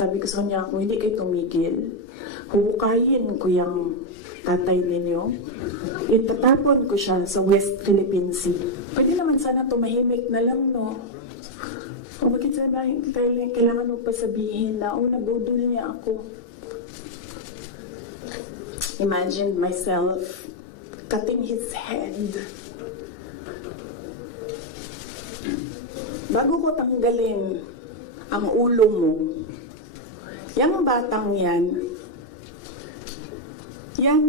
Sabi ko sa kanya, kung hindi kayo tumigil, huhukayin ko yung tatay ninyo. Itatapon ko siya sa West Philippine Sea. Pwede naman sana tumahimik na lang, no? O bakit kailangan mo pa sabihin na, nabudol niya ako. Imagine myself cutting his head. Bago ko tanggalin ang ulo mo, yung batang yan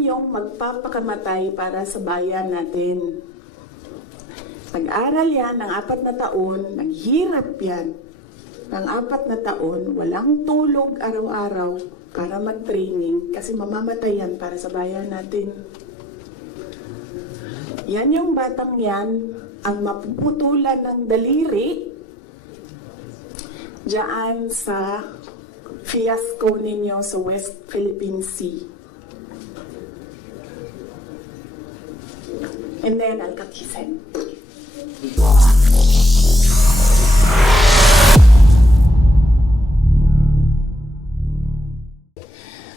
yung magpapakamatay para sa bayan natin. Nag-aral yan ng 4 na taon, naghirap yan ng 4 na taon, walang tulog araw-araw para mag-training kasi mamamatay yan para sa bayan natin. Yan yung batang yan ang mapuputulan ng daliri diyan sa fiasco ninyo sa West Philippine Sea. And then I'll cut his head.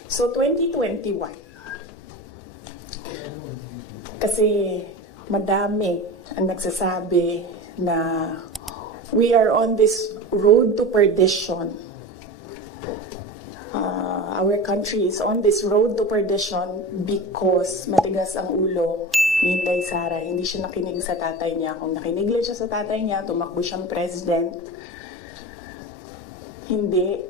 So 2021, kasi madami ang nagsasabi na we are on this road to perdition. Our country is on this road to perdition because matigas ang ulo ni Inday Sara. Hindi siya nakinig sa tatay niya. Kung nakinig lang siya sa tatay niya, tumakbo siyang president, hindi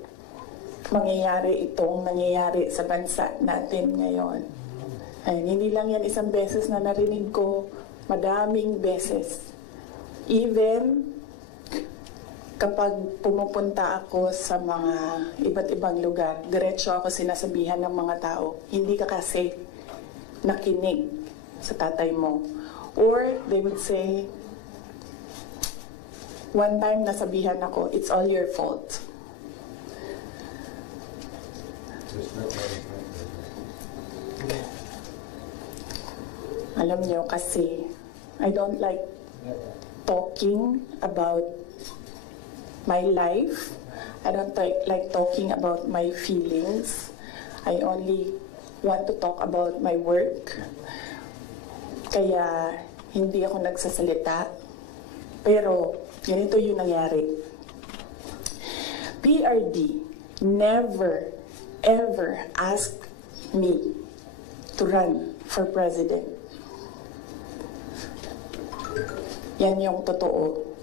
mangyayari itong nangyayari sa bansa natin ngayon. Ay, hindi lang yan isang beses na narinig ko, madaming beses. Even kapag pumupunta ako sa mga iba't ibang lugar, diretso ako sinasabihan ng mga tao, hindi ka kasi nakinig sa tatay mo. Or they would say, one time nasabihan ako, it's all your fault. Alam niyo kasi, I don't like talking about my life. I don't like talking about my feelings. I only want to talk about my work. Kaya hindi ako nagsasalita. Pero ganito yung nangyari. PRD never ever asked me to run for president. Yan yung totoo.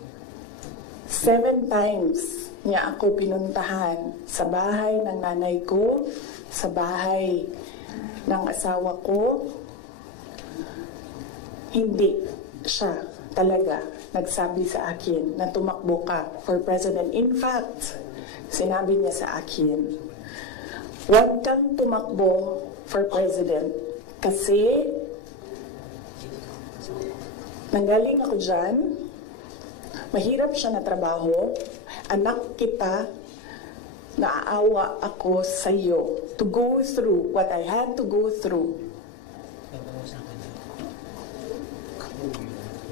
7 times niya ako pinuntahan sa bahay ng nanay ko, sa bahay ng asawa ko. Hindi siya talaga nagsabi sa akin na tumakbo ka for president. In fact, sinabi niya sa akin, huwag kang tumakbo for president kasi nanggaling ako dyan, mahirap siya na trabaho, anak kita, naaawa ako sa iyo to go through what I had to go through.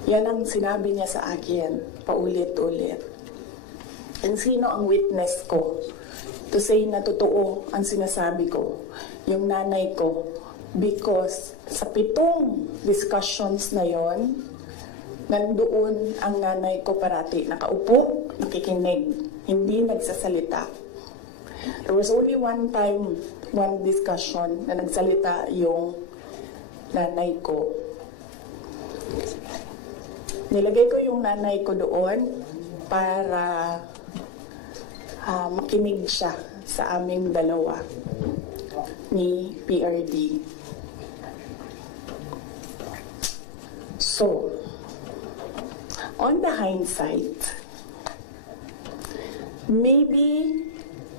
Yan ang sinabi niya sa akin, paulit-ulit. And sino ang witness ko to say na totoo ang sinasabi ko? Yung nanay ko. Because sa 7 discussions na yon, nandoon ang nanay ko parati, nakaupo, nakikinig, hindi nagsasalita. There was only one time, one discussion na nagsalita yung nanay ko. Nilagay ko yung nanay ko doon para makinig siya sa aming dalawa ni PRD. So, on the hindsight, maybe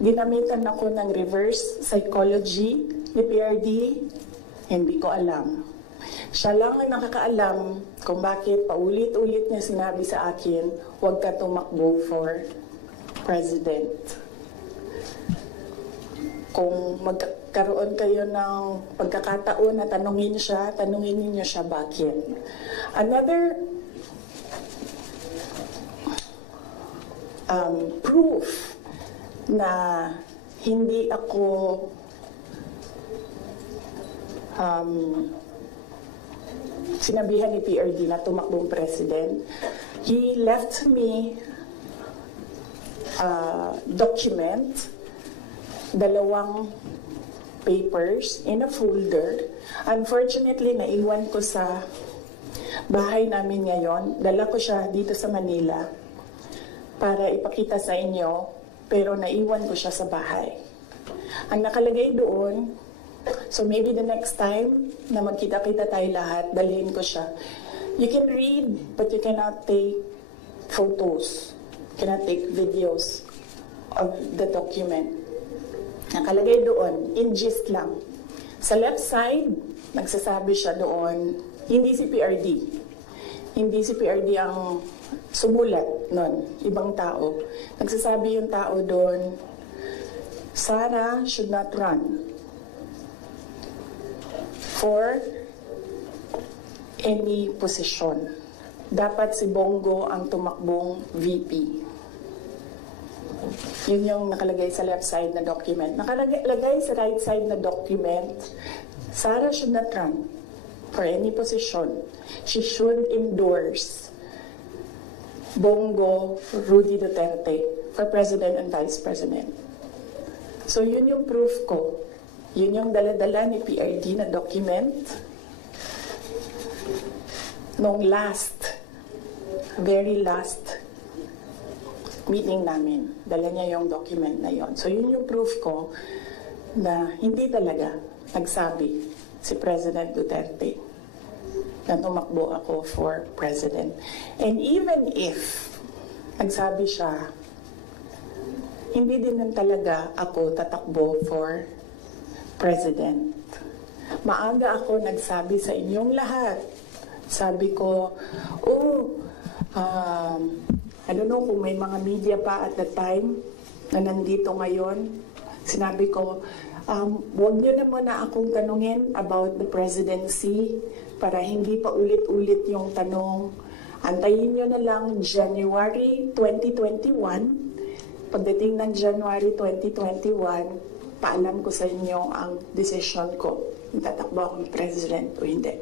ginamitan ako ng reverse psychology ni PRD, hindi ko alam. Siya lang ang nakakaalam kung bakit paulit-ulit niya sinabi sa akin, huwag ka tumakbo for president. Kung magkaroon kayo ng pagkakataon na tanungin niyo siya bakit. Another proof na hindi ako sinabihan ni PRD na tumakbong president. He left me document, 2 papers in a folder. Unfortunately, naiwan ko sa bahay namin ngayon. Dala ko siya dito sa Manila para ipakita sa inyo, pero naiwan ko siya sa bahay. Ang nakalagay doon, so maybe the next time na magkita-kita tayo lahat, dalhin ko siya. You can read, but you cannot take photos. You cannot take videos of the document. Nakalagay doon, in gist lang. Sa left side, nagsasabi siya doon, hindi si PRD. Hindi si PRD ang sumulat nun, ibang tao. Nagsasabi yung tao doon, Sara should not run for any position. Dapat si Bongo ang tumakbong VP. Yun yung nakalagay sa left side na document. Nakalagay sa right side na document, Sara should not run for any position. She should endorse Bongo Rudy Duterte for President and Vice President. So yun yung proof ko. Yun yung dala-dala ni PRD na document nung very last meeting namin. Dala niya yung document na yon. So yun yung proof ko na hindi talaga nagsabi si President Duterte na tumakbo ako for president. And even if nagsabi siya, hindi din lang talaga ako tatakbo for president. Maaga ako nagsabi sa inyong lahat. Sabi ko, I don't know kung may mga media pa at the time na nandito ngayon. Sinabi ko, huwag niyo na muna akong tanungin about the presidency para hindi pa ulit-ulit yung tanong. Antayin niyo na lang January 2021. Pagdating ng January 2021, paalam ko sa inyo ang decision ko. Tatakbo akong president o hindi.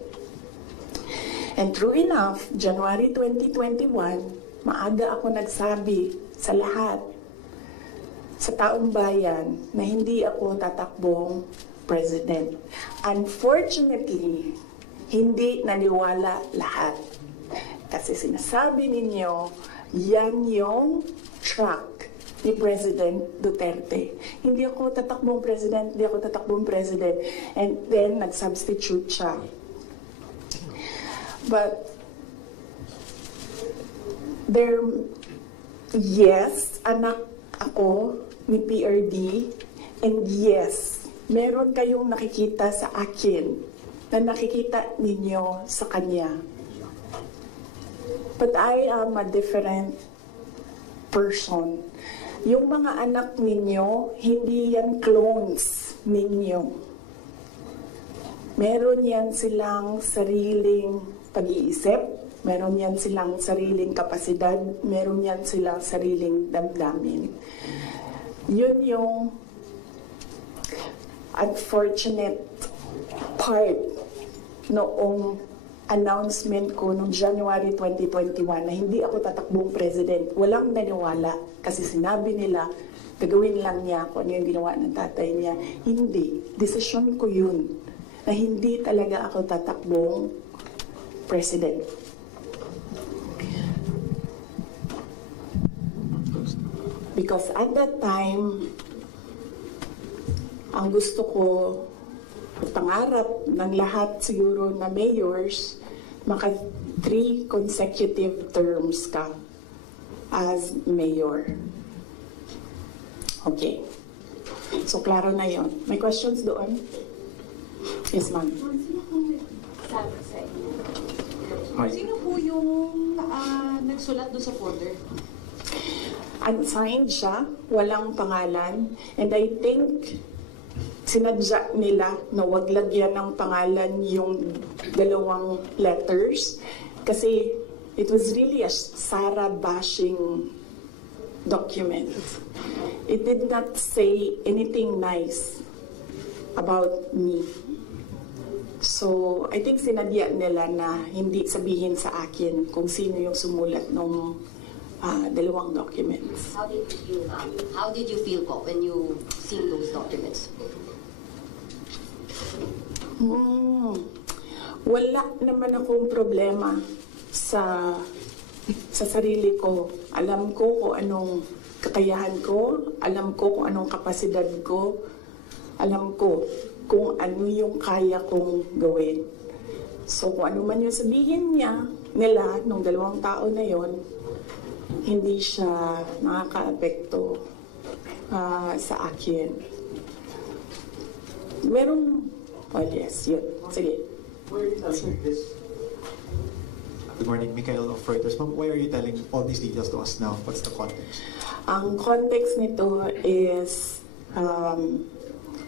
And true enough, January 2021, maaga ako nagsabi sa lahat, sa taong bayan, na hindi ako tatakbong president. Unfortunately, hindi naniwala lahat. Kasi sinasabi ninyo, yan yung track ni President Duterte. Hindi ako tatakbong president, hindi ako tatakbong president. And then, nag-substitute siya. But, yes, anak ako ni PRD, and yes, meron kayong nakikita sa akin na nakikita ninyo sa kanya. But I am a different person. Yung mga anak ninyo, hindi yan clones ninyo. Meron yan silang sariling pag-iisip, meron yan silang sariling kapasidad, meron yan silang sariling damdamin. Yun yung unfortunate part noong announcement ko noong January 2021 na hindi ako tatakbong president. Walang naniwala kasi sinabi nila, gagawin lang niya kung ano yung ginawa ng tatay niya. Hindi. Desisyon ko yun na hindi talaga ako tatakbong president. Because at that time, ang gusto ko, pangarap ng lahat siguro na mayors, maka 3 consecutive terms ka as mayor. Okay. So, klaro na yon. May questions doon? Yes, ma'am. Sino po yung nagsulat doon sa folder? Unsigned siya, walang pangalan, and I think sinadya nila na wag lagyan ng pangalan yung 2 letters kasi it was really a Sara bashing document. It did not say anything nice about me. So, I think sinadya nila na hindi sabihin sa akin kung sino yung sumulat ng dalawang documents. How did you feel now? How did you feel po when you seen those documents? Wala naman akong problema sa sarili ko. Alam ko kung anong kakayahan ko, alam ko kung anong kapasidad ko, alam ko kung ano yung kaya kong gawin. So kung ano man yung sabihin nila, nung dalawang tao na yon, hindi siya nakaka-apekto sa akin. Yes, yun. Sige. Why are you telling this? Good morning, Mikael of Reuters. Ma'am, why are you telling all these details to us now? What's the context? Ang context nito is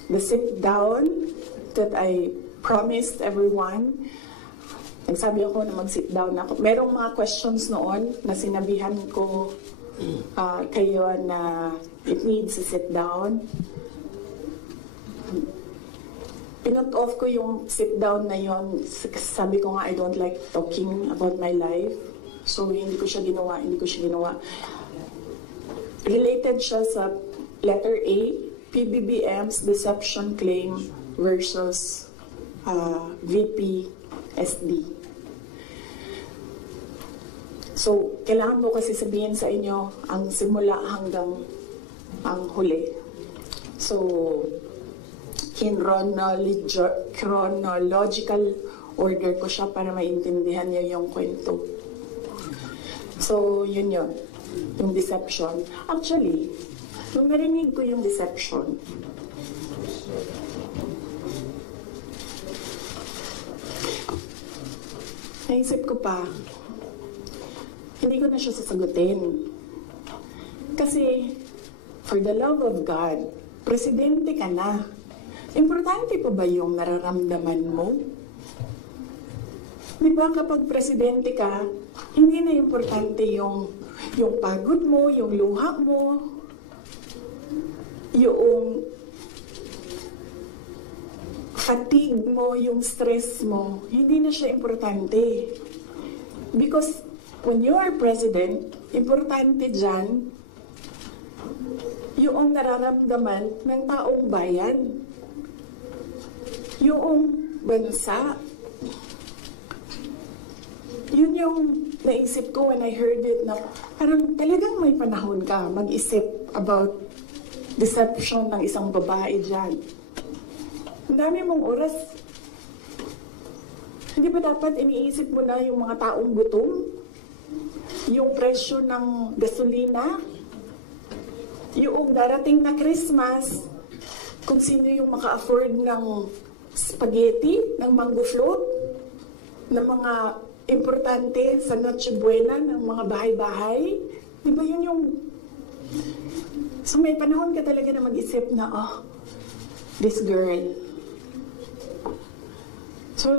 the sit down that I promised everyone. Nagsabi ako na mag-sit down ako. Merong mga questions noon na sinabihan ko kayo na it needs a sit down. Pinut off ko yung sit down na yon. Sabi ko nga, I don't like talking about my life. So, hindi ko siya ginawa. Related siya sa letter A, PBBM's deception claim versus VP SD. So, kailangan mo kasi sabihin sa inyo ang simula hanggang ang huli. So, chronological order ko siya para maintindihan niyo yung kwento. So, yun. Yung deception. Actually, nung narinig ko yung deception, naisip ko pa, hindi ko na siya sasagutin. Kasi, for the love of God, presidente ka na. Importante pa ba yung nararamdaman mo? Di ba kapag presidente ka, hindi na importante yung pagod mo, yung luha mo, yung fatigue mo, yung stress mo. Hindi na siya importante. Because when you are president, importante dyan yung nararamdaman ng taong bayan. Yung bansa. Yun yung naisip ko when I heard it na parang talagang may panahon ka mag-isip about deception ng isang babae dyan. Ang dami mong oras. Hindi ba dapat iniisip mo na yung mga taong gutom? Yung presyo ng gasolina? Yung darating na Christmas? Kung sino yung maka-afford ng spaghetti, ng mango float, ng mga importante sa Noche Buena, ng mga bahay-bahay. Di ba yun yung... So may panahon ka talaga na mag-isip na, this girl. So,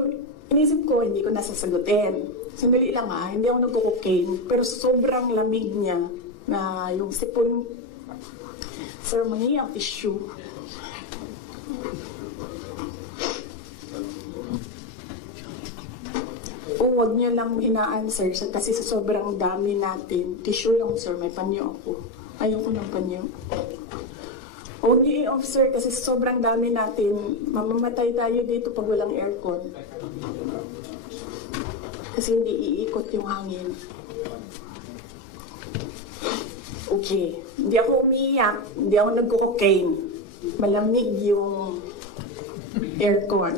inisip ko, hindi ko nasasagutin. Sandali lang hindi ako nagko-cocaine. Pero sobrang lamig niya na yung sipon, sir, mangi ang tissue. Huwag niyo lang ina-answer kasi sa sobrang dami natin. Tissue lang, sir. May panyo ako. Ayoko ng panyo. Huwag niyo i-off, sir, kasi sa sobrang dami natin. Mamamatay tayo dito pag walang aircon. Kasi hindi iikot yung hangin. Okay. Hindi ako umiiyak. Hindi ako nagko-cocaine. Malamig yung aircon.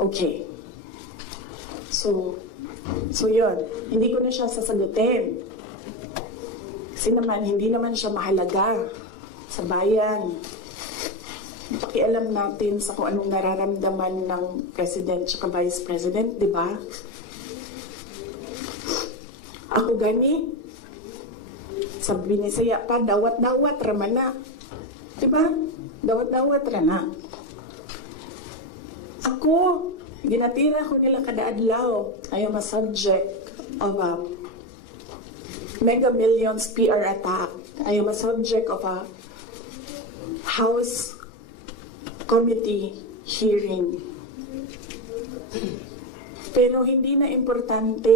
Okay. So yun. Hindi ko na siya sasagutin. Kasi naman, hindi naman siya mahalaga sa bayan. Pakialam natin sa kung anong nararamdaman ng president at vice president, di ba? Ako gani, sa binisaya pa, dawat-dawat raman na. Di ba? Dawat-dawat rana. Ako, ginatira ko nila kada adlaw. I am a subject of Mega Millions PR attack. I am a subject of a House Committee hearing. Pero hindi na importante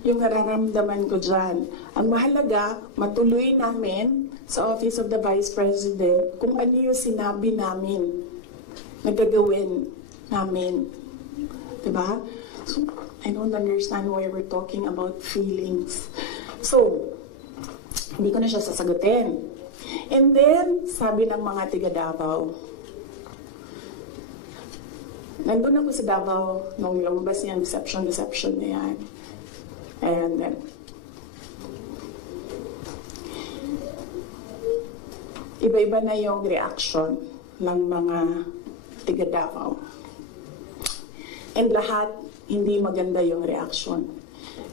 yung nararamdaman ko dyan. Ang mahalaga, matuloy namin sa Office of the Vice President kung ano yung sinabi namin na gagawin namin. Diba? So, I don't understand why we're talking about feelings. So, hindi ko na siya sasagutin. And then, sabi ng mga tiga Davao, nandun ako sa Davao nung lumabas niyang deception na yan. And then, iba-iba na yung reaction ng mga tiga Davao. And lahat, hindi maganda yung reaction.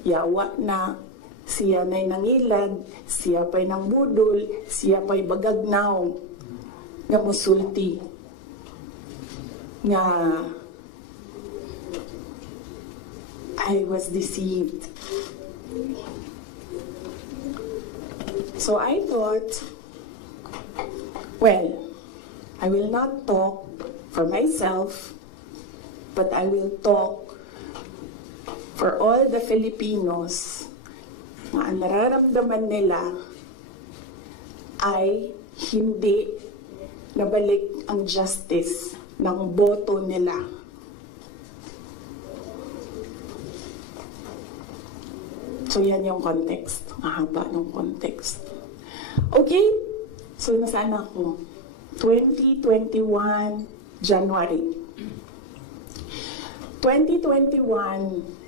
Yawa na, siya na'y nangilad, siya pa'y nang budol, siya pa'y bagagnaw, nga musulti, nga I was deceived. So I thought, well, I will not talk for myself, but I will talk for all the Filipinos na ang nararamdaman nila ay hindi nabalik ang justice ng boto nila. So yan yung context. Mahaba ng context. Okay? So nasaan ako? 2021 January. 2021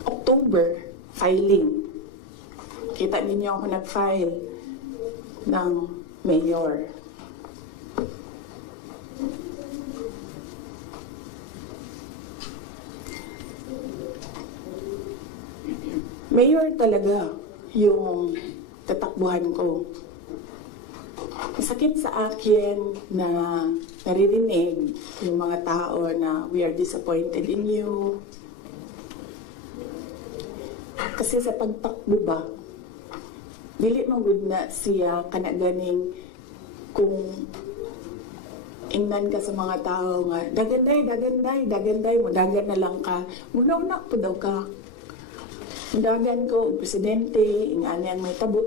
October, filing. Kita ninyo ako nag-file ng mayor. Mayor talaga yung tatakbuhan ko. Masakit sa akin na naririnig yung mga tao na we are disappointed in you. Kasi sa pagtakbo ba, dili man gud na siya kanaganing kung ingnan ka sa mga tao nga, daganday mo, dagan na lang ka. Muna-una po daw ka. Dagan ko, presidente, ingani ang may tabo.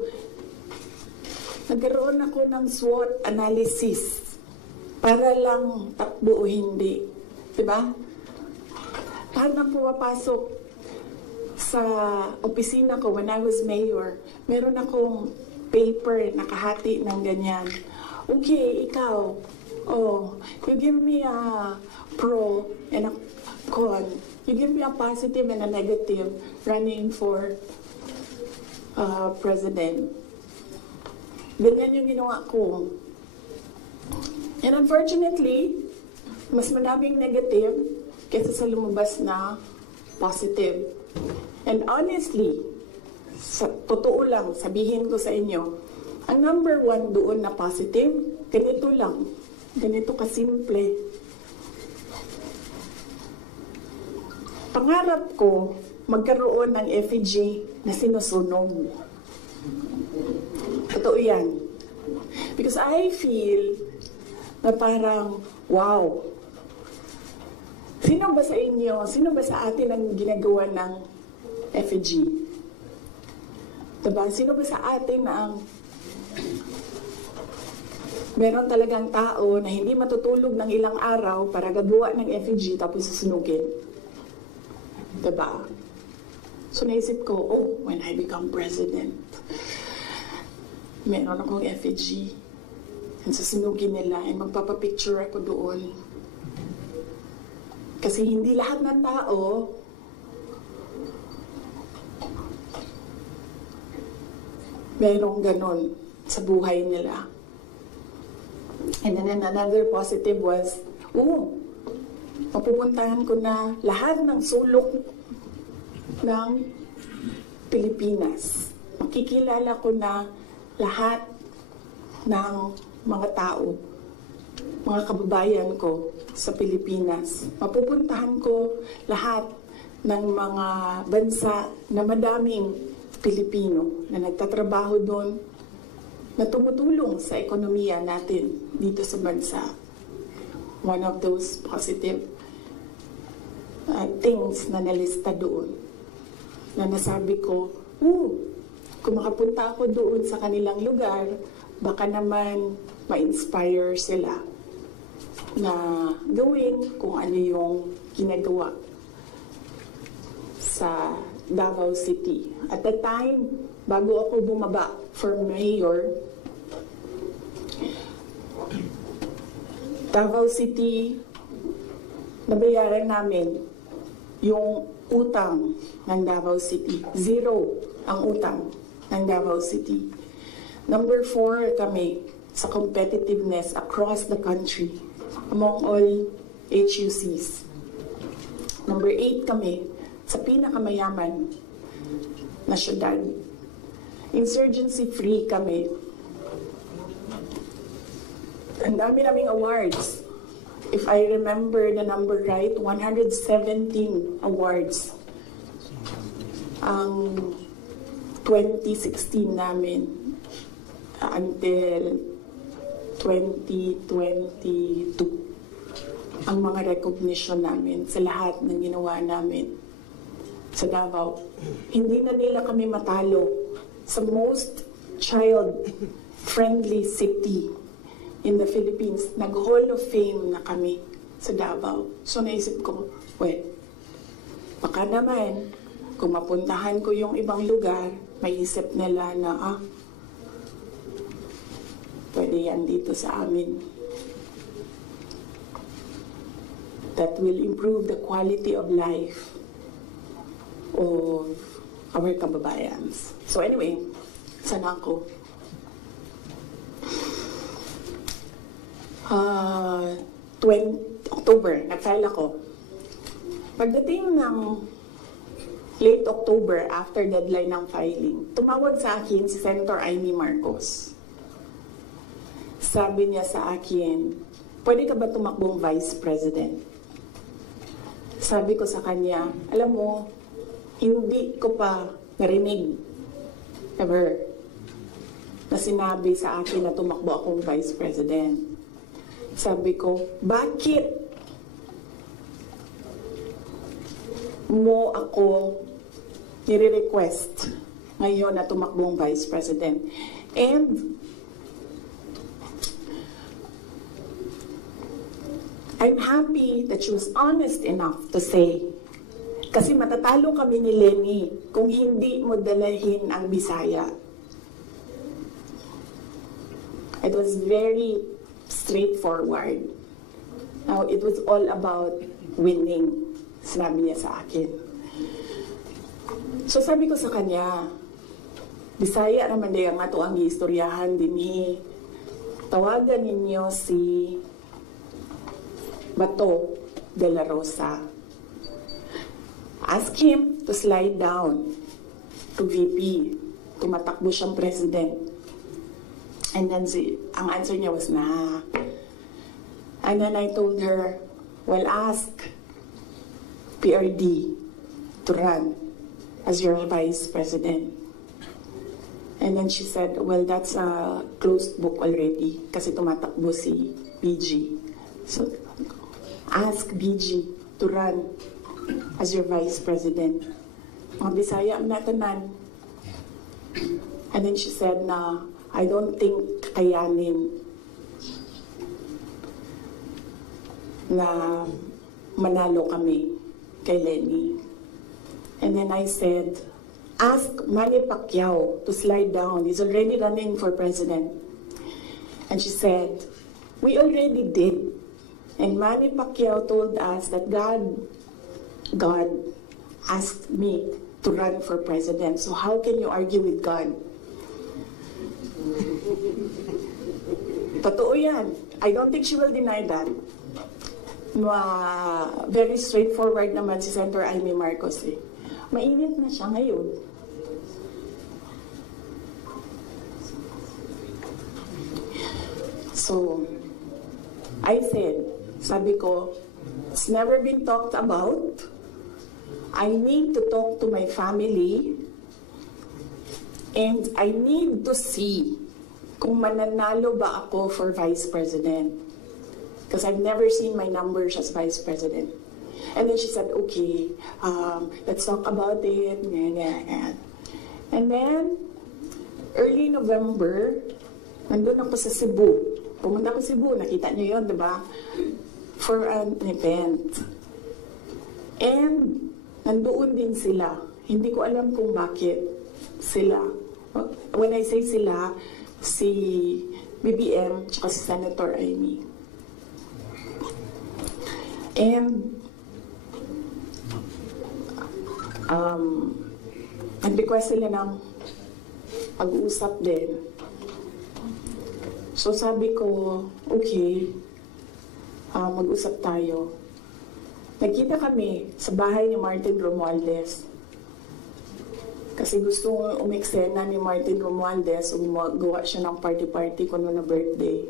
Nagkaroon ako ng SWOT analysis para lang takbo o hindi. Diba? Paano pumapasok sa opisina ko when I was mayor, meron akong paper nakahati ng ganyan. Okay, ikaw, you give me a pro and a con. You give me a positive and a negative running for president. Ganyan yung ginawa ko. And unfortunately, mas madaming negative kaysa sa lumabas na positive. And honestly, sa totoo lang, sabihin ko sa inyo, ang number one doon na positive, ganito lang. Ganito kasimple. Pangarap ko, magkaroon ng effigy na sinusunog. Totoo yan. Because I feel na parang, wow. Sino ba sa inyo, sino ba sa atin ang ginagawa ng effigy? Diba? Sino ba sa atin na ang meron talagang tao na hindi matutulog ng ilang araw para gagawa ng effigy tapos susunugin? Diba? So naisip ko, when I become president, meron akong effigy. And susunugin nila and magpapapicture ako doon. Kasi hindi lahat ng tao merong ganon sa buhay nila. And then another positive was, mapupuntahan ko na lahat ng sulok ng Pilipinas. Makikilala ko na lahat ng mga tao, mga kababayan ko sa Pilipinas. Mapupuntahan ko lahat ng mga bansa na madaming Pilipino na nagtatrabaho doon, na tumutulong sa ekonomiya natin dito sa bansa. One of those positive things na nalista doon, na nasabi ko, kung makapunta ako doon sa kanilang lugar, baka naman ma-inspire sila na gawin kung ano yung ginagawa sa Davao City. At the time, bago ako bumaba for mayor, Davao City, nabayaran namin yung utang ng Davao City. 0 ang utang ng Davao City. Number 4 kami sa competitiveness across the country among all HUCs. Number 8 kami sa pinakamayaman na syudad. Insurgency-free kami. Ang dami naming awards. If I remember the number right, 117 awards ang 2016 namin until 2022. Ang mga recognition namin sa lahat ng ginawa namin sa Davao. Hindi na nila kami matalo sa most child-friendly city in the Philippines. Nag-Hall of Fame na kami sa Davao. So naisip ko, baka naman, kung mapuntahan ko yung ibang lugar, may isip nila na, pwede yan dito sa amin. That will improve the quality of life of our kababayans. So anyway, sana ako. October, nag-file ako. Pagdating ng late October, after deadline ng filing, tumawag sa akin si Senator Amy Marcos. Sabi niya sa akin, pwede ka ba tumakbong Vice President? Sabi ko sa kanya, alam mo, hindi ko pa narinig ever na sinabi sa akin na tumakbo akong Vice President. Sabi ko, bakit mo ako nire-request ngayon na tumakbong Vice President? And I'm happy that she was honest enough to say, kasi matatalo kami ni Lenny kung hindi mo dalahin ang Bisaya. It was very straightforward. Now, it was all about winning, sinabi niya sa akin. So sabi ko sa kanya, Bisaya naman din nga ito ang istoryahan din tawagan ninyo si Bato de la Rosa. Ask him to slide down to VP. Tumatakbo siyang president. And then ang answer niya was, nah. And then I told her, well, ask PRD to run as your vice president. And then she said, well, that's a closed book already kasi tumatakbo si BG. So, ask BG to run as your vice president. Mga Bisaya ang natanan. And then she said na, I don't think kayanin na manalo kami kay Lenny. And then I said, ask Manny Pacquiao to slide down. He's already running for president. And she said, we already did. And Manny Pacquiao told us that God asked me to run for president. So how can you argue with God? Totoo yan. I don't think she will deny that. Very straightforward naman si Senator Amy Marcos. Mainit na siya ngayon. So, I said, sabi ko, it's never been talked about I need to talk to my family and I need to see kung mananalo ba ako for Vice President. Because I've never seen my numbers as Vice President. And then she said, okay, let's talk about it. And then, early November, nandun ako sa Cebu. Pumunta ako sa Cebu, nakita niyo yun, diba? For an event. And, nandoon din sila. Hindi ko alam kung bakit sila. When I say sila, si BBM tsaka si Senator Amy. And, nag-request sila ng pag-uusap din. So sabi ko, okay, mag-usap tayo. Nagkita kami sa bahay ni Martin Romualdez. Kasi gusto umeksena ni Martin Romualdez, gawa siya ng party-party kuno na birthday.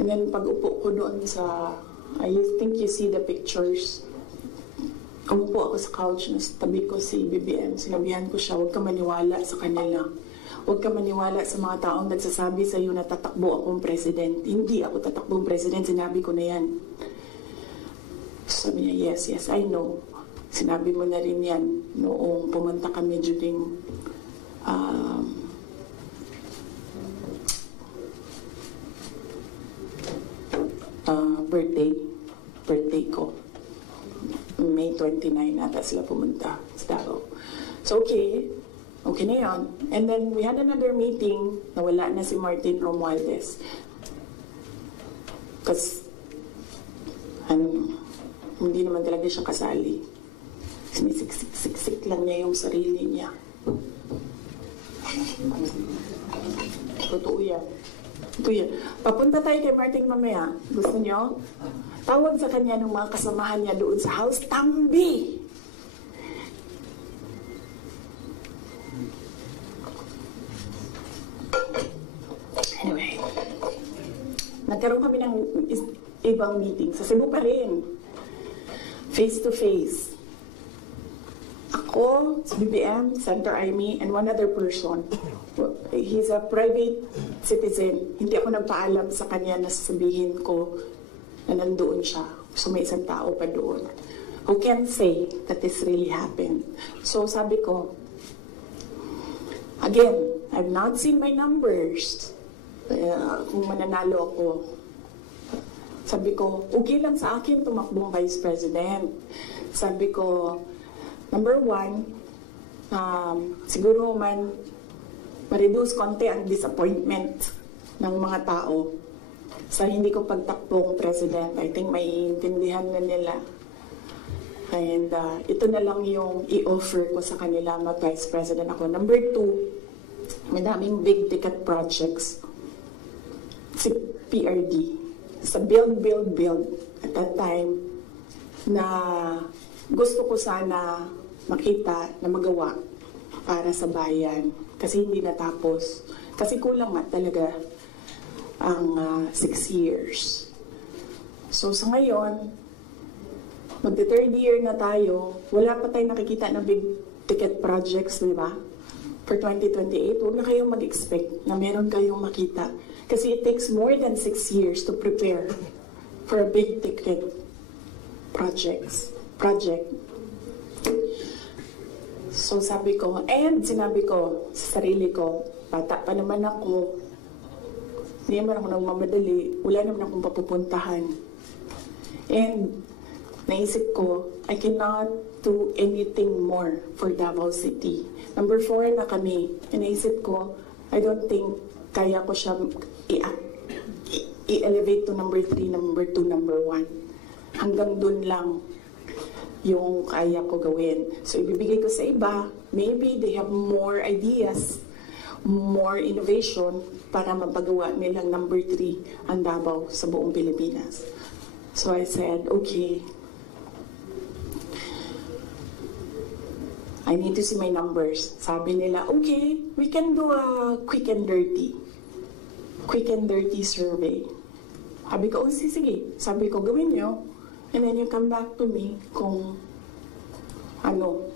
And then pag-upo ko doon sa, I think you see the pictures. Umupo ako sa couch, nasa tabi ko si BBM. Sinabihan ko siya, huwag ka maniwala sa kanila. Huwag ka maniwala sa mga taong nagsasabi sa iyo na tatakbo akong president. Hindi ako tatakbong president, sinabi ko na yan. Sabi niya, yes, I know. Sinabi mo na rin yan noong pumunta kami during birthday ko. May 29 ata sila pumunta sa Davao. So okay na yun. And then we had another meeting na wala na si Martin Romualdez. Kasi hindi naman talaga siya kasali. Sinisiksik lang niya yung sarili niya. Totoo yan. Papunta tayo kay Martin mamaya. Gusto niyo? Tawag sa kanya ng mga kasamahan niya doon sa house, Tambi! Anyway, nagkaroon kami ng ibang meeting. Sa Cebu pa rin. Face to face. Ako, si BBM, Senator Amy, and one other person. He's a private citizen. Hindi ako nagpaalam sa kanya na sasabihin ko na nandoon siya. So may isang tao pa doon who can say that this really happened. So sabi ko, again, I've not seen my numbers. Kung mananalo ako. Sabi ko, okay lang sa akin tumakbong Vice President. Sabi ko, number one, siguro man ma-reduce konti ang disappointment ng mga tao sa hindi ko pagtakbong president. I think maiintindihan na nila. And ito na lang yung i-offer ko sa kanila mag-vice president ako. Number two, madaming big ticket projects. Si PRD. Sa build. At that time, na gusto ko sana makita na magawa para sa bayan. Kasi hindi natapos. Kasi kulang nga talaga ang 6 years. So sa ngayon, magte-third year na tayo, wala pa tayong nakikita na big ticket projects, di ba? For 2028, huwag na kayong mag-expect na meron kayong makita. Kasi it takes more than 6 years to prepare for a big ticket project. So sabi ko, and sinabi ko sa sarili ko, bata pa naman ako, hindi naman ako nagmamadali, wala naman akong papupuntahan. And naisip ko, I cannot do anything more for Davao City. Number 4 na kami. And naisip ko, I don't think kaya ko siya i-elevate to number 3, number 2, number 1. Hanggang dun lang yung kaya ko gawin. So ibibigay ko sa iba, maybe they have more ideas, more innovation para mapagawa nilang number 3 ang Davao sa buong Pilipinas. So I said, okay, I need to see my numbers. Sabi nila, okay, we can do a quick and dirty survey. Sabi ko, oh, sige. Sabi ko, gawin nyo. And then you come back to me kung ano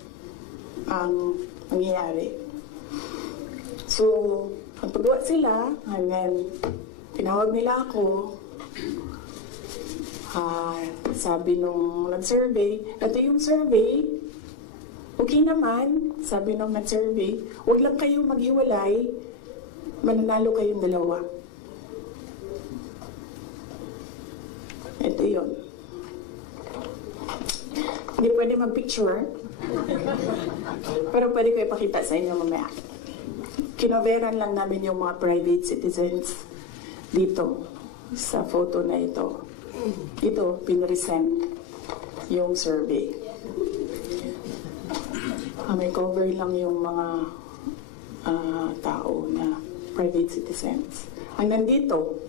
ang nangyayari. So, nagpagawa sila, and then tinawag nila ako. Sabi nung nag-survey, ito yung survey, okay naman, sabi nung nag-survey, huwag lang kayong maghiwalay, mananalo kayong dalawa. Ito yun. Hindi pwede mag-picture, pero pwede ko ipakita sa inyo mamaya. Kinoveran lang namin yung mga private citizens dito sa photo na ito. Ito, pinresent yung survey. May cover lang yung mga tao na private citizens. Ang nandito,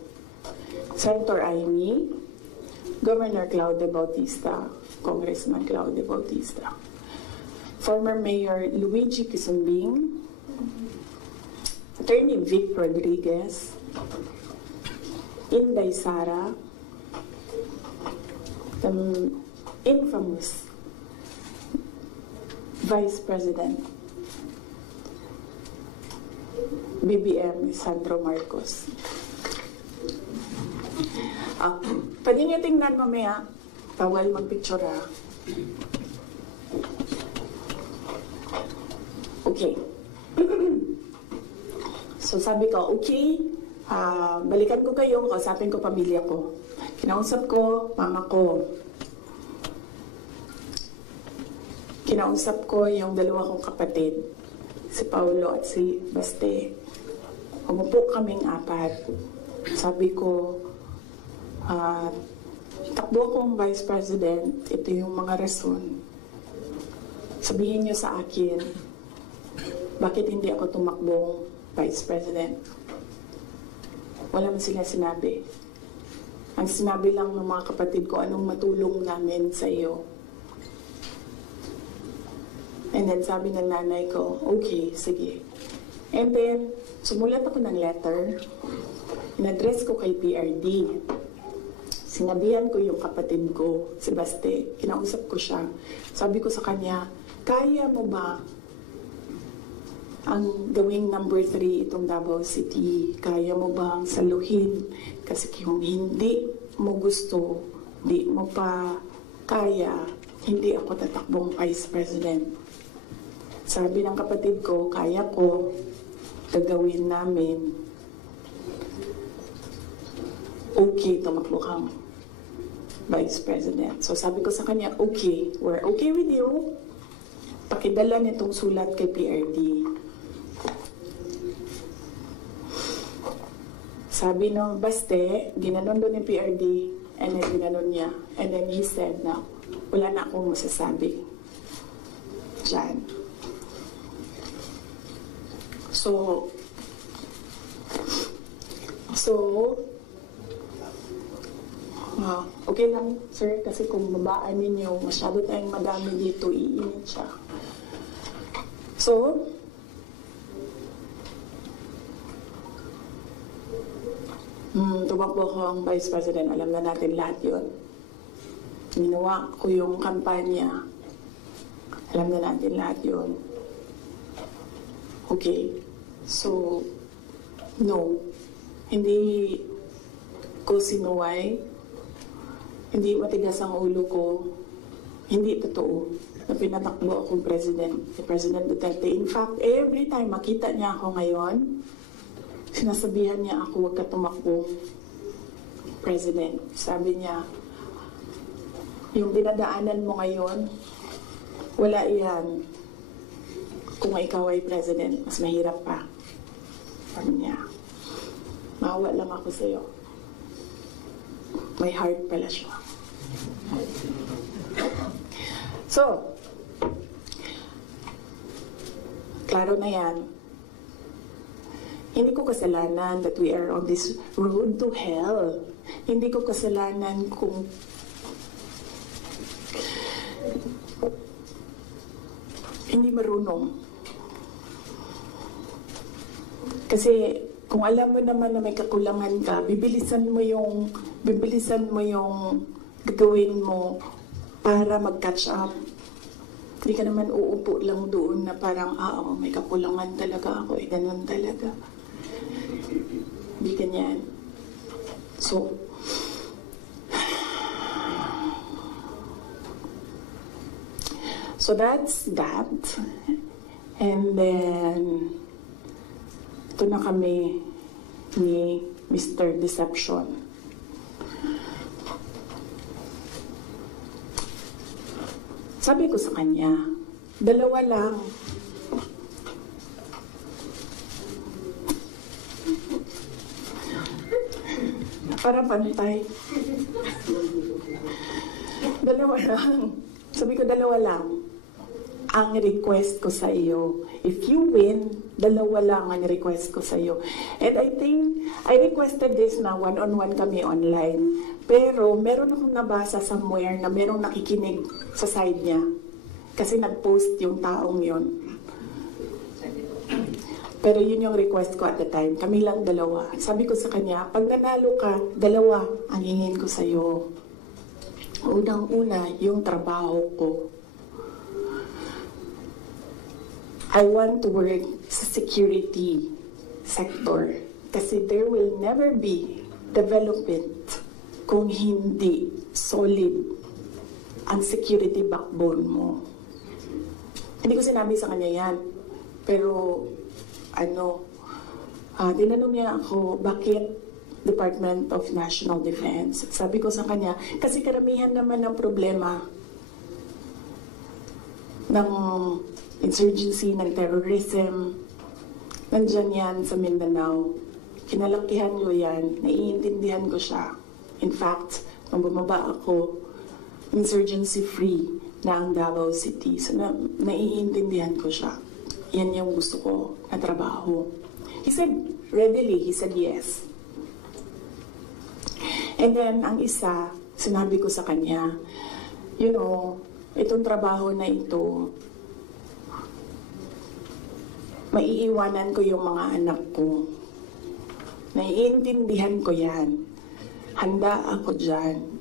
Senator Amy, Governor Claudio Bautista, Congressman Claudio Bautista, former Mayor Luigi Quisumbing, Attorney Vic Rodriguez, Inday Sara, the infamous Vice President BBM Sandro Marcos. Pwede niyo tingnan mamaya, bawal magpicture ha. Okay. So sabi ko, okay, balikan ko kayo, kausapin ko pamilya ko. Kinausap ko, mama ko. Kinausap ko yung dalawa kong kapatid, si Paulo at si Baste. Umupo kaming apat. Sabi ko, takbo akong Vice President, ito yung mga rason. Sabihin niyo sa akin, bakit hindi ako tumakbong Vice President? Wala man sila sinabi. Ang sinabi lang ng mga kapatid ko, anong matulong namin sa iyo. And then sabi ng nanay ko, okay, sige. And then, sumulat ako ng letter. In-address ko kay PRD. Sinabihan ko yung kapatid ko, si Baste. Kinausap ko siya. Sabi ko sa kanya, kaya mo ba ang gawing number 3 itong Davao City? Kaya mo bang saluhin? Kasi kung hindi mo gusto, di mo pa kaya, hindi ako tatakbong Vice President. Sabi ng kapatid ko, kaya ko, gagawin namin. Okay, tumakbo kang Vice President. So sabi ko sa kanya, okay, we're okay with you. Pakidala nitong sulat kay PRD. Sabi ng Baste, ginanon doon yung PRD, and then ginanon niya. And then he said na, wala na akong masasabi dyan. So, okay lang, sir, kasi kung babaan ninyo, masyado tayong madami dito, iinit siya. So, tumakbo ko ang Vice President, alam na natin lahat yun. Ginawa ko yung kampanya, alam na natin lahat yun. Okay, so, no, hindi ko sinuway, hindi matigas ang ulo ko, hindi totoo na pinatakbo akong President, si President Duterte. In fact, every time makita niya ako ngayon, sinasabihan niya ako, huwag ka tumakbo, President. Sabi niya, yung dinadaanan mo ngayon, wala iyan. Kung ikaw ay President, mas mahirap pa. Sabi niya, maawa lang ako sa'yo. May heart pala siya. So, klaro na yan. Hindi ko kasalanan that we are on this road to hell. Hindi ko kasalanan kung hindi marunong. Kasi kung alam mo naman na may kakulangan ka, bibilisan mo yung gagawin mo para mag-catch up? Hindi ka naman uupo lang doon na parang, may kakulangan talaga ako, ganun talaga. Hindi ganyan. So that's that. And then, ito na kami ni Mr. Deception. Sabi ko sa kanya, 2 lang. Para pantay. 2 lang. Sabi ko, 2 lang. Ang request ko sa iyo. If you win, 2 lang ang request ko sa iyo. And I think, I requested this na one-on-one kami online. Pero meron akong nabasa somewhere na merong nakikinig sa side niya. Kasi nag-post yung taong yon. Pero yun yung request ko at the time. Kami lang 2. Sabi ko sa kanya, pag nanalo ka, 2 ang hingin ko sa iyo. Unang-una, yung trabaho ko. I want to work sa security sector kasi there will never be development kung hindi solid ang security backbone mo. Hindi ko sinabi sa kanya yan, pero tinanong niya ako, bakit Department of National Defense? Sabi ko sa kanya, kasi karamihan naman ng problema ng insurgency, ng terrorism, nandyan yan sa Mindanao. Kinalakihan ko yan, naiintindihan ko siya. In fact, nung bumaba ako, insurgency-free na ang Davao City. So, naiintindihan ko siya. Yan yung gusto ko na trabaho. He said, readily, he said yes. And then, ang isa, sinabi ko sa kanya, itong trabaho na ito, maiiwanan ko yung mga anak ko. Naiintindihan ko yan. Handa ako dyan.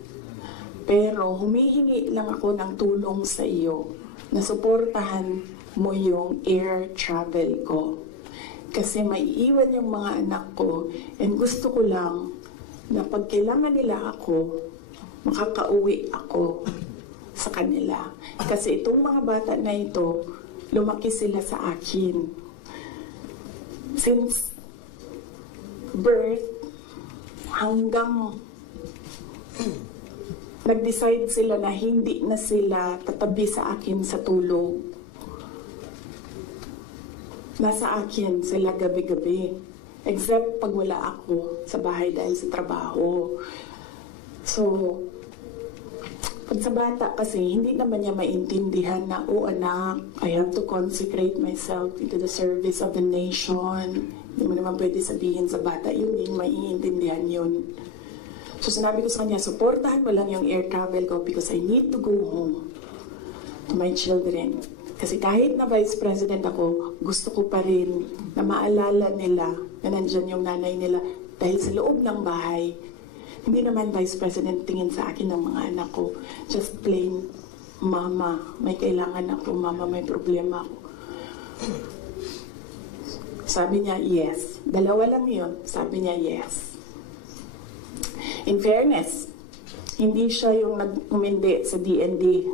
Pero humihingi lang ako ng tulong sa iyo na suportahan mo yung air travel ko. Kasi maiiwan yung mga anak ko and gusto ko lang na pag kailangan nila ako, makakauwi ako sa kanila. Kasi itong mga bata na ito, lumaki sila sa akin. Since birth hanggang nag-decide sila na hindi na sila tatabi sa akin sa tulog. Nasa akin sila gabi-gabi. Except pag wala ako sa bahay dahil sa trabaho. So, pag sa bata kasi, hindi naman niya maintindihan na, anak, I have to consecrate myself into the service of the nation. Hindi mo naman pwede sabihin sa bata, yun din, maiintindihan yun. So sinabi ko sa kanya, supportahan mo lang yung air travel ko because I need to go home to my children. Kasi kahit na Vice President ako, gusto ko pa rin na maalala nila na nandyan yung nanay nila dahil sa loob ng bahay. Hindi naman Vice President tingin sa akin ng mga anak ko. Just plain, Mama, may kailangan ako. Mama, may problema ako. Sabi niya, yes. 2 lang yun. Sabi niya, yes. In fairness, hindi siya yung nag-umindi sa DND.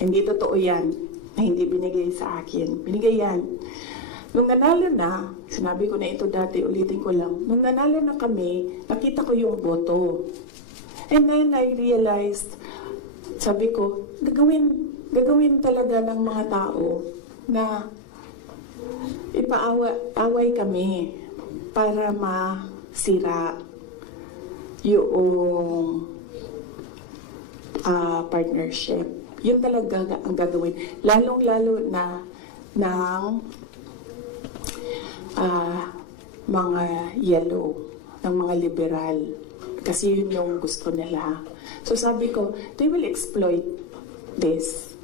Hindi totoo yan na hindi binigay sa akin. Binigay yan. Nung nanalo na, sinabi ko na ito dati, ulitin ko lang, nung nanalo na kami, nakita ko yung boto. And then I realized, sabi ko, gagawin talaga ng mga tao na ipaaway kami para masira yung partnership. Yun talaga ang gagawin. Lalong-lalo na ng mga yellow, ng mga liberal. Kasi yun yung gusto nila. So sabi ko, they will exploit this.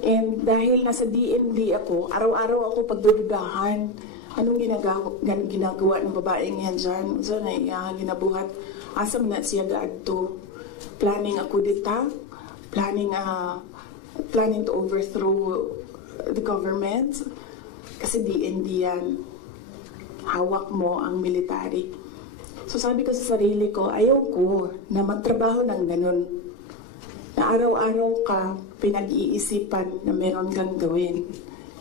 And dahil nasa DND ako, araw-araw ako pagdududahan. Anong ginagawa ng babaeng yan dyan? So na ginabuhat, asa man na siya gaadto. planning a coup d'etat, planning to overthrow the government. Kasi DND yan. Hawak mo ang military. So sabi ko sa sarili ko, ayaw ko na magtrabaho ng ganun. Na araw-araw ka pinag-iisipan na meron kang gawin.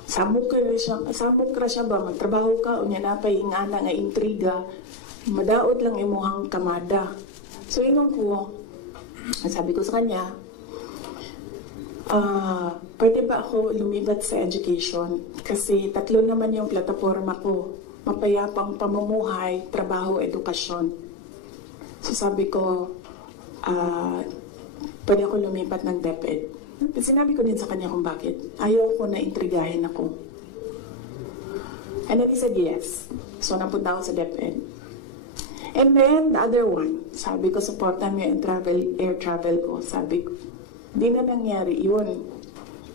Samok ra siya ba, magtrabaho ka, unya na paingana nga intriga, madaot lang imuhang kamada. So ingon ko, sabi ko sa kanya, pwede ba ako lumibat sa education? Kasi 3 naman yung plataforma ko. Mapayapang pamumuhay, trabaho, edukasyon. So sabi ko, pwede ako lumipat ng DepEd. Sinabi ko din sa kanya kung bakit. Ayaw ko na intrigahin ako. And then he said yes. So napunta ako sa DepEd. And then the other one, sabi ko, supportan mo yung air travel ko. Sabi ko, hindi na nangyari yun.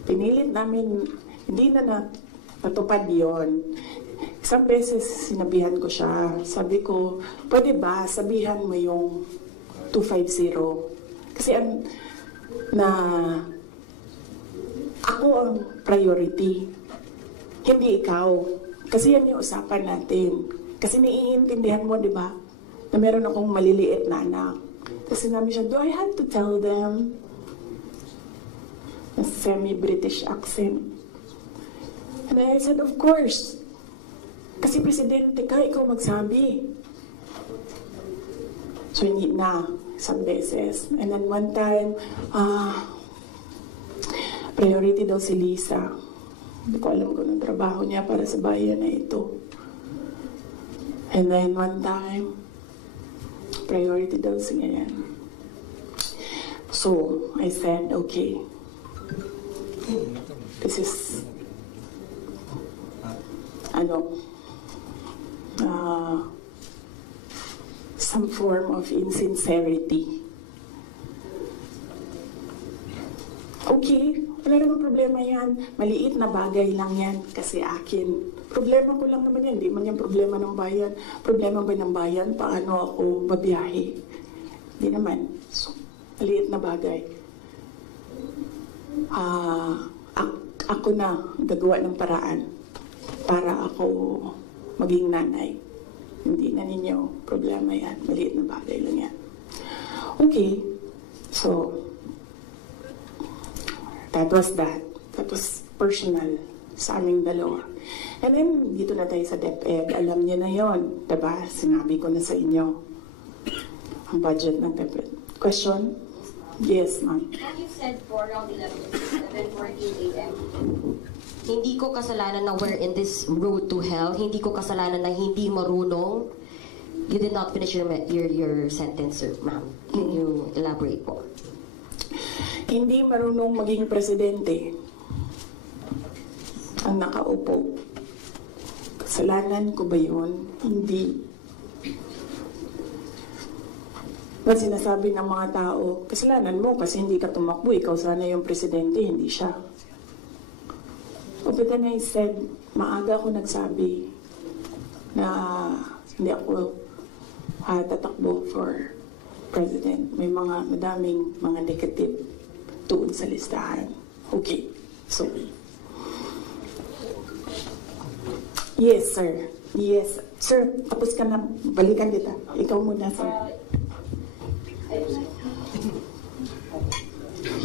Pinilit namin, hindi na natupad yun. Isang beses sinabihan ko siya. Sabi ko, pwede ba sabihan mo yung 250? Kasi ako ang priority. Hindi ikaw. Kasi yan yung usapan natin. Kasi naiintindihan mo, di ba? Na meron akong maliliit na anak. Tapos sinabi siya, do I have to tell them? A semi-British accent. And I said, of course. Kasi presidente ka, ikaw magsabi. So hindi na, isang beses. And then one time, priority daw si Lisa. Hindi ko alam kung anong trabaho niya para sa bayan na ito. And then one time, priority daw si ngayon. So, I said, okay. This is, some form of insincerity. Okay, wala namang problema yan. Maliit na bagay lang yan kasi akin. Problema ko lang naman yan. Hindi man yan problema ng bayan. Problema ba ng bayan? Paano ako babiyahe? Hindi naman. So, maliit na bagay. Ako na gagawa ng paraan para ako maging nanay. Hindi na ninyo problema yan. Maliit na bagay lang yan. Okay. So, that was that. That was personal sa aming dalawa. And then, dito na tayo sa DepEd. Alam niyo na yon, diba? Sinabi ko na sa inyo ang budget ng DepEd. Question? Yes, ma'am. You said for around 11:14 a.m. Hindi ko kasalanan na we're in this road to hell. Hindi ko kasalanan na hindi marunong. You did not finish your sentence, sir, ma'am. Can you elaborate po? Hindi marunong maging presidente ang nakaupo. Kasalanan ko ba yun? Hindi. Ba't sinasabi ng mga tao, kasalanan mo kasi hindi ka tumakbo, ikaw sana yung presidente, hindi siya. But then I said, maaga ako nagsabi na hindi ako tatakbo for president. May madaming mga negative tuon sa listahan. Okay. So, yes, sir. Yes. Sir, tapos ka na. Balikan kita. Ikaw muna, sir.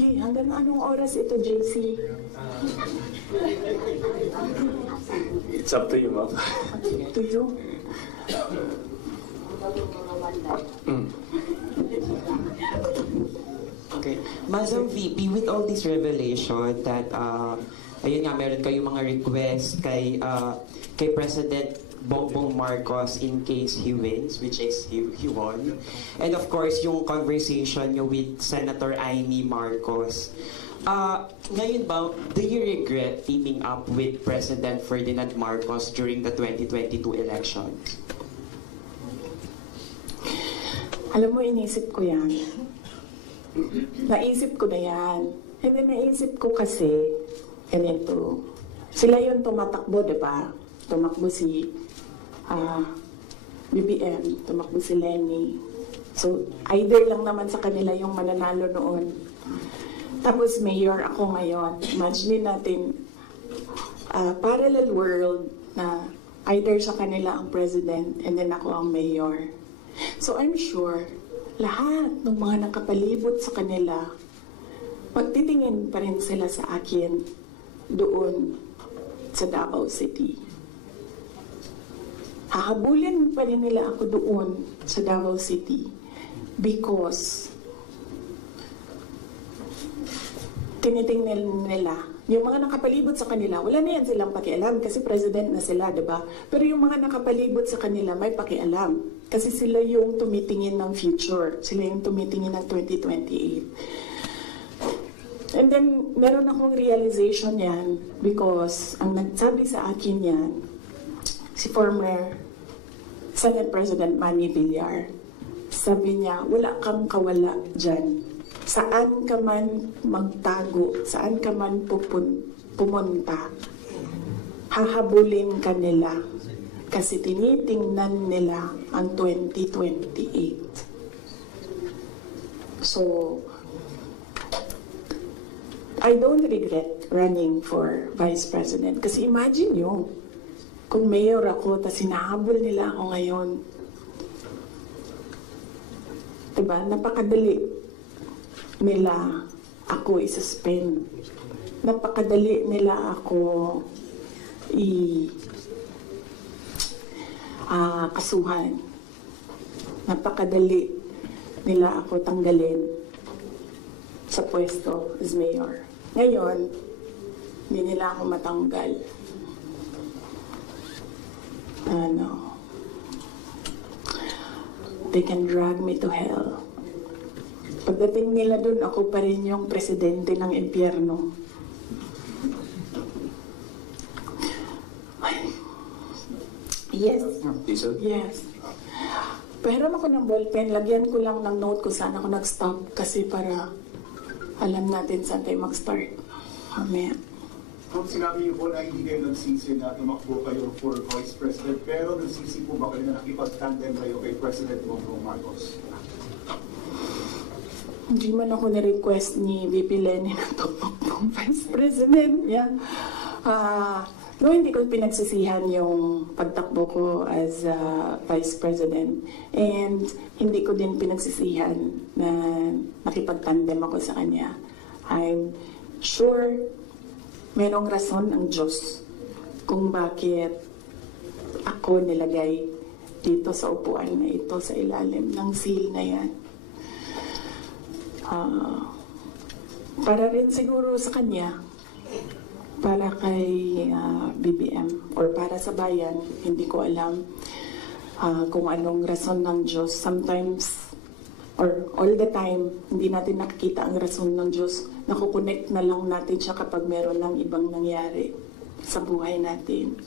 Hey, hanggang anong oras ito, JC? It's up to you, ma'am. To you? Okay. Madam VP, with all this revelation that, ayun nga, meron kayong mga request kay President Bongbong Marcos in case he wins, which is he won. And of course, yung conversation nyo with Senator Amy Marcos. Ngayon ba, do you regret teaming up with President Ferdinand Marcos during the 2022 elections? Alam mo, inisip ko yan. Naisip ko na yan. And then naisip ko kasi, ganito, sila yung tumatakbo, di ba? Tumakbo si BBM, tumakbo si Lenny. So, either lang naman sa kanila yung mananalo noon. Tapos, mayor ako ngayon. Imagine natin, parallel world na either sa kanila ang president and then ako ang mayor. So, I'm sure, lahat ng mga nakapalibot sa kanila, magtitingin pa rin sila sa akin doon sa Davao City. Hahabulin pa rin nila ako doon sa Davao City because tinitingnan nila yung mga nakapalibot sa kanila, wala na yan silang pakialam kasi president na sila, diba? Pero yung mga nakapalibot sa kanila, may pakialam. Kasi sila yung tumitingin ng future. Sila yung tumitingin ng 2028. And then, meron akong realization yan because ang nagsabi sa akin yan, si former Senate President Manny Villar. Sabi niya, wala kang kawala dyan. Saan ka man magtago, saan ka man pumunta, hahabulin ka nila kasi tinitingnan nila ang 2028. So, I don't regret running for Vice President kasi imagine nyo, kung mayor ako, tas hinahabol nila ako ngayon. Diba? Napakadali nila ako i-suspend. Napakadali nila ako kasuhan. Napakadali nila ako tanggalin sa pwesto as mayor. Ngayon, hindi nila ako matanggal. They can drag me to hell. Pagdating nila dun, ako pa rin yung presidente ng impyerno. Yes. Yes. Pahiram ako ng ballpen, lagyan ko lang ng note kung saan ako nag-stop kasi para alam natin saan tayo mag-start. Mamaya. Kung sinabi niyo po na hindi kayo nagsisi na tumakbo kayo for Vice President, pero nagsisi po ba kayo na nakipag-tandem kayo kay President Bongbong Marcos? Hindi man ako na-request ni VP Lenny na tumakbong Vice President. Yeah. No, hindi ko pinagsisihan yung pagtakbo ko as Vice President. And hindi ko din pinagsisihan na nakipagtandem ako sa kanya. I'm sure merong rason ang Diyos kung bakit ako nilagay dito sa upuan na ito, sa ilalim ng seal na yan. Para rin siguro sa kanya, para kay BBM or para sa bayan, hindi ko alam kung anong rason ng Diyos. Sometimes or all the time, hindi natin nakikita ang rason ng Diyos. Nakukonect na lang natin siya kapag meron ng ibang nangyari sa buhay natin.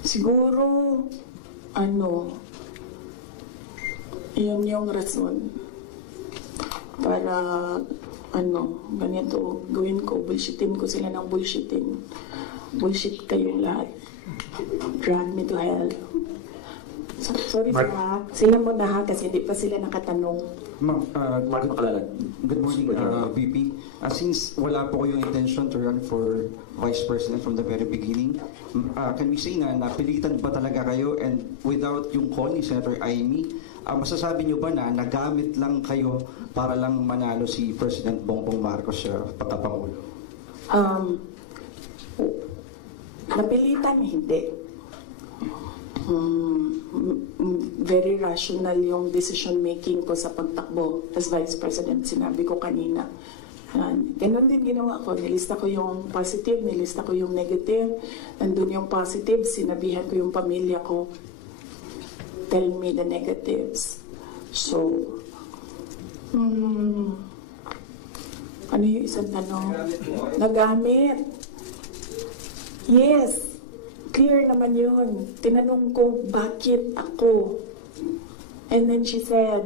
Siguro, yun yung rason para ganito gawin ko, bullshitin ko sila ng bullshitin. Bullshit kayong lahat. Drag me to hell. Sorry po ha. Sila muna ha kasi hindi pa sila nakatanong. Ma'am, Mark Makalalan. good morning, VP. Since wala po kayong intention to run for Vice President from the very beginning, can we say na napilitan ba talaga kayo and without yung call ni Senator Amy, masasabi niyo ba na nagamit lang kayo para lang manalo si President Bongbong Marcos sa pagkapangulo? Napilitan, hindi. Very rational yung decision making ko sa pagtakbo as Vice President. Sinabi ko kanina. Ganon din ginawa ko. Nilista ko yung positive, nilista ko yung negative. Nandun yung positive, sinabihan ko yung pamilya ko. Tell me the negatives. So, ano yung isang tanong? Nagamit. Yes. Clear naman yun. Tinanong ko, bakit ako? And then she said,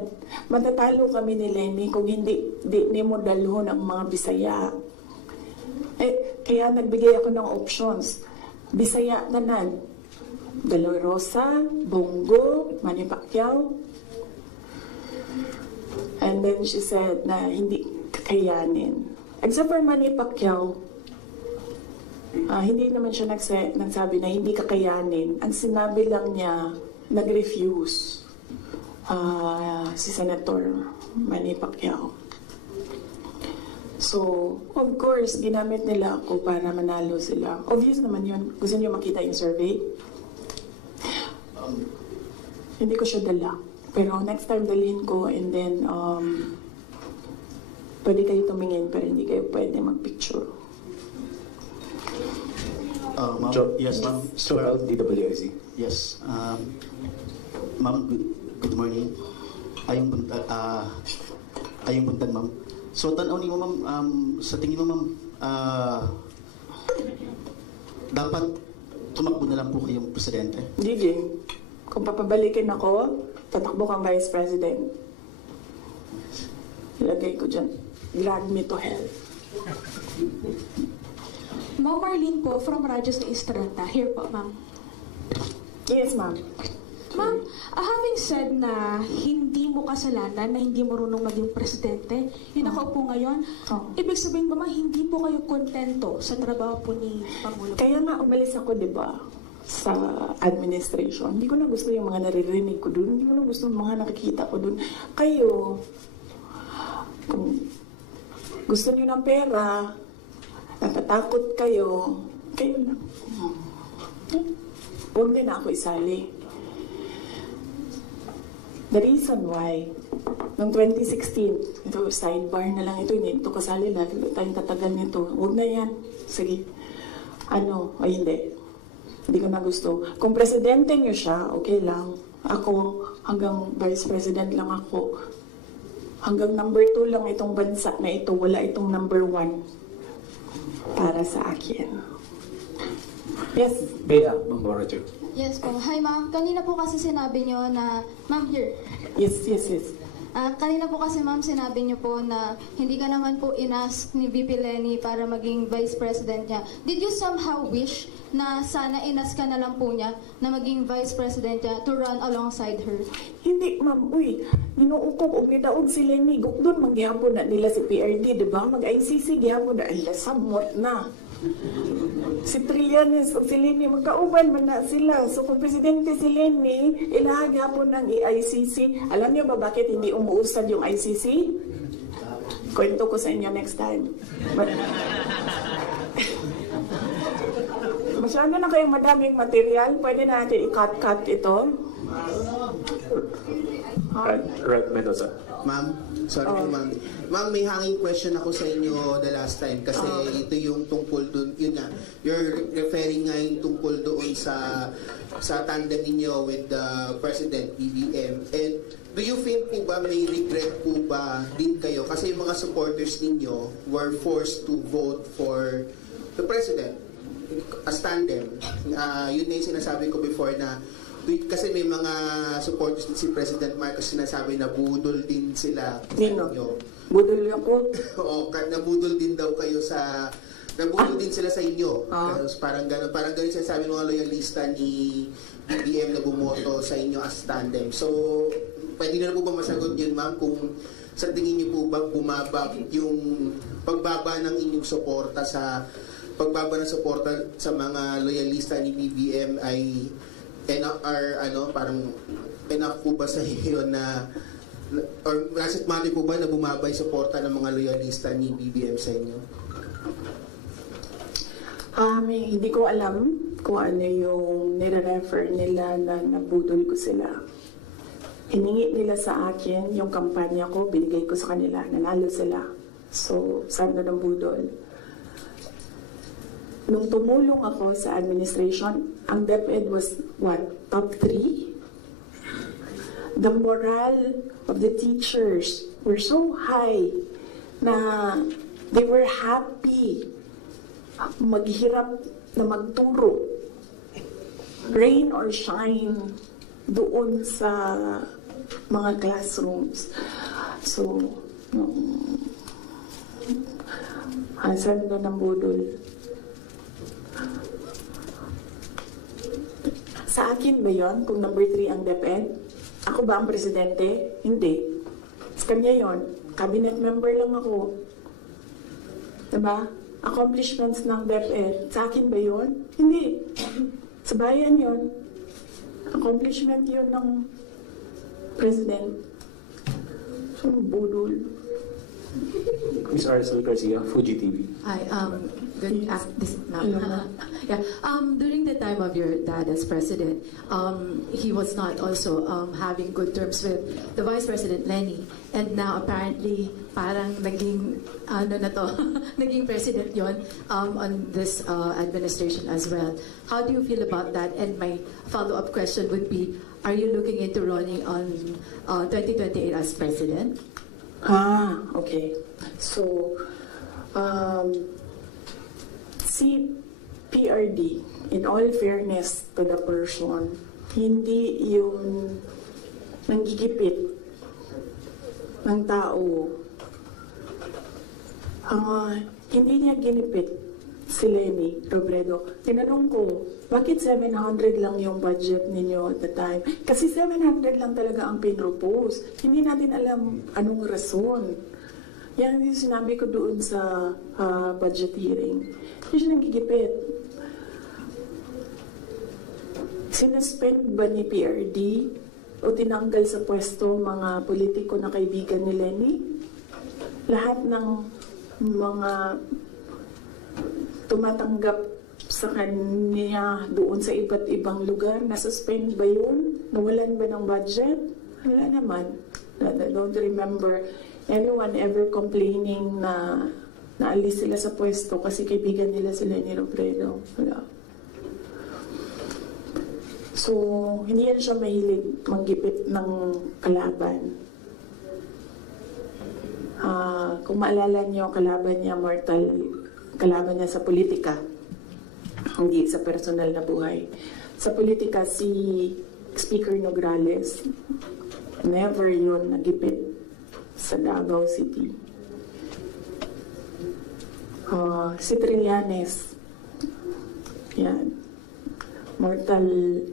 matatalo kami ni Lenny kung hindi mo dalhon ang mga Bisaya. Kaya nagbigay ako ng options. Bisaya tanan. Dolorosa, Bongo, Manny Pacquiao. And then she said na hindi kakayanin. Except for Manny Pacquiao, hindi naman siya nagsabi na hindi kakayanin. Ang sinabi lang niya, nag-refuse si Senator Manny Pacquiao. So, of course, ginamit nila ako para manalo sila. Obvious naman yun. Gusto niyo makita yung survey? Hindi ko siya dala. Pero next time dalhin ko and then pwede kayo tumingin pero hindi kayo pwede mag-picture. Ma'am, yes, ma'am. Joel, DWIC. Yes. Ma'am, good morning. Ayong buntag, ma'am. So, tanawin mo, ma'am, sa tingin mo, ma'am, dapat tumakbo na lang po kayong presidente? Hindi. Kung papabalikin ako, tatakbo kang Vice President. Ilagay ko dyan. Drag me to hell. Ma'am Marlene po, from Radyo sa Estrada. Here po, ma'am. Yes, ma'am. Ma'am, having said na hindi mo kasalanan na hindi marunong maging presidente, yun ako po ngayon, ibig sabihin ba hindi po kayo kontento sa trabaho po ni Pangulo? Kaya nga umalis ako, di ba, sa administration. Hindi ko na gusto yung mga naririnig ko dun. Hindi ko na gusto yung mga nakikita ko dun. Kayo, kung gusto niyo ng pera, natatakot kayo, kayo lang. Huwag din ako isali. The reason why, noong 2016, ito, sidebar na lang ito, hindi ito kasali, lagi tayong tatagal nito. Huwag na yan. Sige. Ay hindi. Hindi ko na gusto. Kung presidente niyo siya, okay lang. Ako, hanggang vice president lang ako. Hanggang number 2 lang itong bansa na ito, wala itong number 1 para sa akin. Yes. Bea, Mamborajo. Yes po. Hi ma'am, kanina po kasi sinabi nyo na, ma'am here. Yes. Kanina po kasi ma'am sinabi nyo po na hindi ka naman po inask ni VP Lenny para maging vice president niya. Did you somehow wish na sana inask ka na lang po niya na maging vice president niya to run alongside her? Hindi, ma'am. Uy, ninuukog o nidaog si Lenny. Doon maghihapon na nila si PRD, di ba? Mag-ICC, gihapon na. Ay, samot na. Si Trillanes o si Lenny, magkauban man na sila. So kung presidente si Lenny, ilahagapon ng ICC. Alam niyo ba bakit hindi umuusad yung ICC? Kwento ko sa inyo next time. Masyado na kayong madaming material. Pwede na natin i-cut ito. Right, Mendoza. Ma'am, sorry po ma'am. Ma'am, may hanging question ako sa inyo the last time kasi ito yung tungkol doon, yun nga, you're referring nga yung tungkol doon sa tandem ninyo with the President BBM. And do you feel po ba, may regret po ba din kayo? Kasi yung mga supporters ninyo were forced to vote for the President as tandem. Yun na yung sinasabi ko before na kasi may mga supporters din si President Marcos sinasabi na budol din sila sa inyo. Budol ako? Oo, nabudol din daw kayo sa... Nabudol din sila sa inyo. Parang gano'n sinasabi ng mga loyalista ni BBM na bumoto sa inyo as tandem. So, pwede na po ba masagot yun, ma'am, kung sa tingin niyo po ba bumaba yung pagbaba ng inyong suporta sa mga loyalista ni BBM ay enough po ba sa iyo na or nasa mali po ba na bumaba yung suporta ng mga loyalista ni BBM sa inyo? Hindi ko alam kung ano yung nire-refer nila na nabudol ko sila. Hiningi nila sa akin yung kampanya ko, binigay ko sa kanila, nanalo sila. So, saan na ng budol? Nung tumulong ako sa administration, ang DepEd was, top 3? The morale of the teachers were so high na they were happy maghirap na magturo. Rain or shine doon sa mga classrooms. So, saan na ng budol? Sa akin ba yun, kung number 3 ang DepEd? Ako ba ang presidente? Hindi. Sa kanya yon, cabinet member lang ako. Diba? Accomplishments ng DepEd. Sa akin ba yun? Hindi. Sa bayan yon. Accomplishment yun ng president. So, budol. Ms. Aracel Garcia, Fuji TV. Hi, good afternoon. Hello. Yeah, during the time of your dad as president, he was not also having good terms with the Vice President Lenny, and now apparently parang naging ano na to, naging president yon on this administration as well. How do you feel about that? And my follow-up question would be, are you looking into running on 2028 as president? Okay. So, si PRD, in all fairness to the person, hindi yun nanggigipit ng tao. Hindi niya ginipit si Lenny Robredo. Tinanong ko, bakit 700 lang yung budget ninyo at the time? Kasi 700 lang talaga ang pinropose. Hindi natin alam anong rason. Yan yung sinabi ko doon sa budget hearing. Hindi siya nanggigipit. Sinuspend ba ni PRD o tinanggal sa pwesto mga politiko na kaibigan ni Lenny? Lahat ng mga tumatanggap sa kanya doon sa iba't ibang lugar, nasuspend ba yun? Nawalan ba ng budget? Wala naman. I don't remember anyone ever complaining na naalis sila sa pwesto kasi kaibigan nila si Lenny Robredo. Wala. So, hindi yan siya mahilig manggipit ng kalaban. Kung maalala niyo, kalaban niya sa politika, hindi sa personal na buhay. Sa politika, si Speaker Nograles, never yun nagipit sa Davao City. Si Trillanes, yan, mortal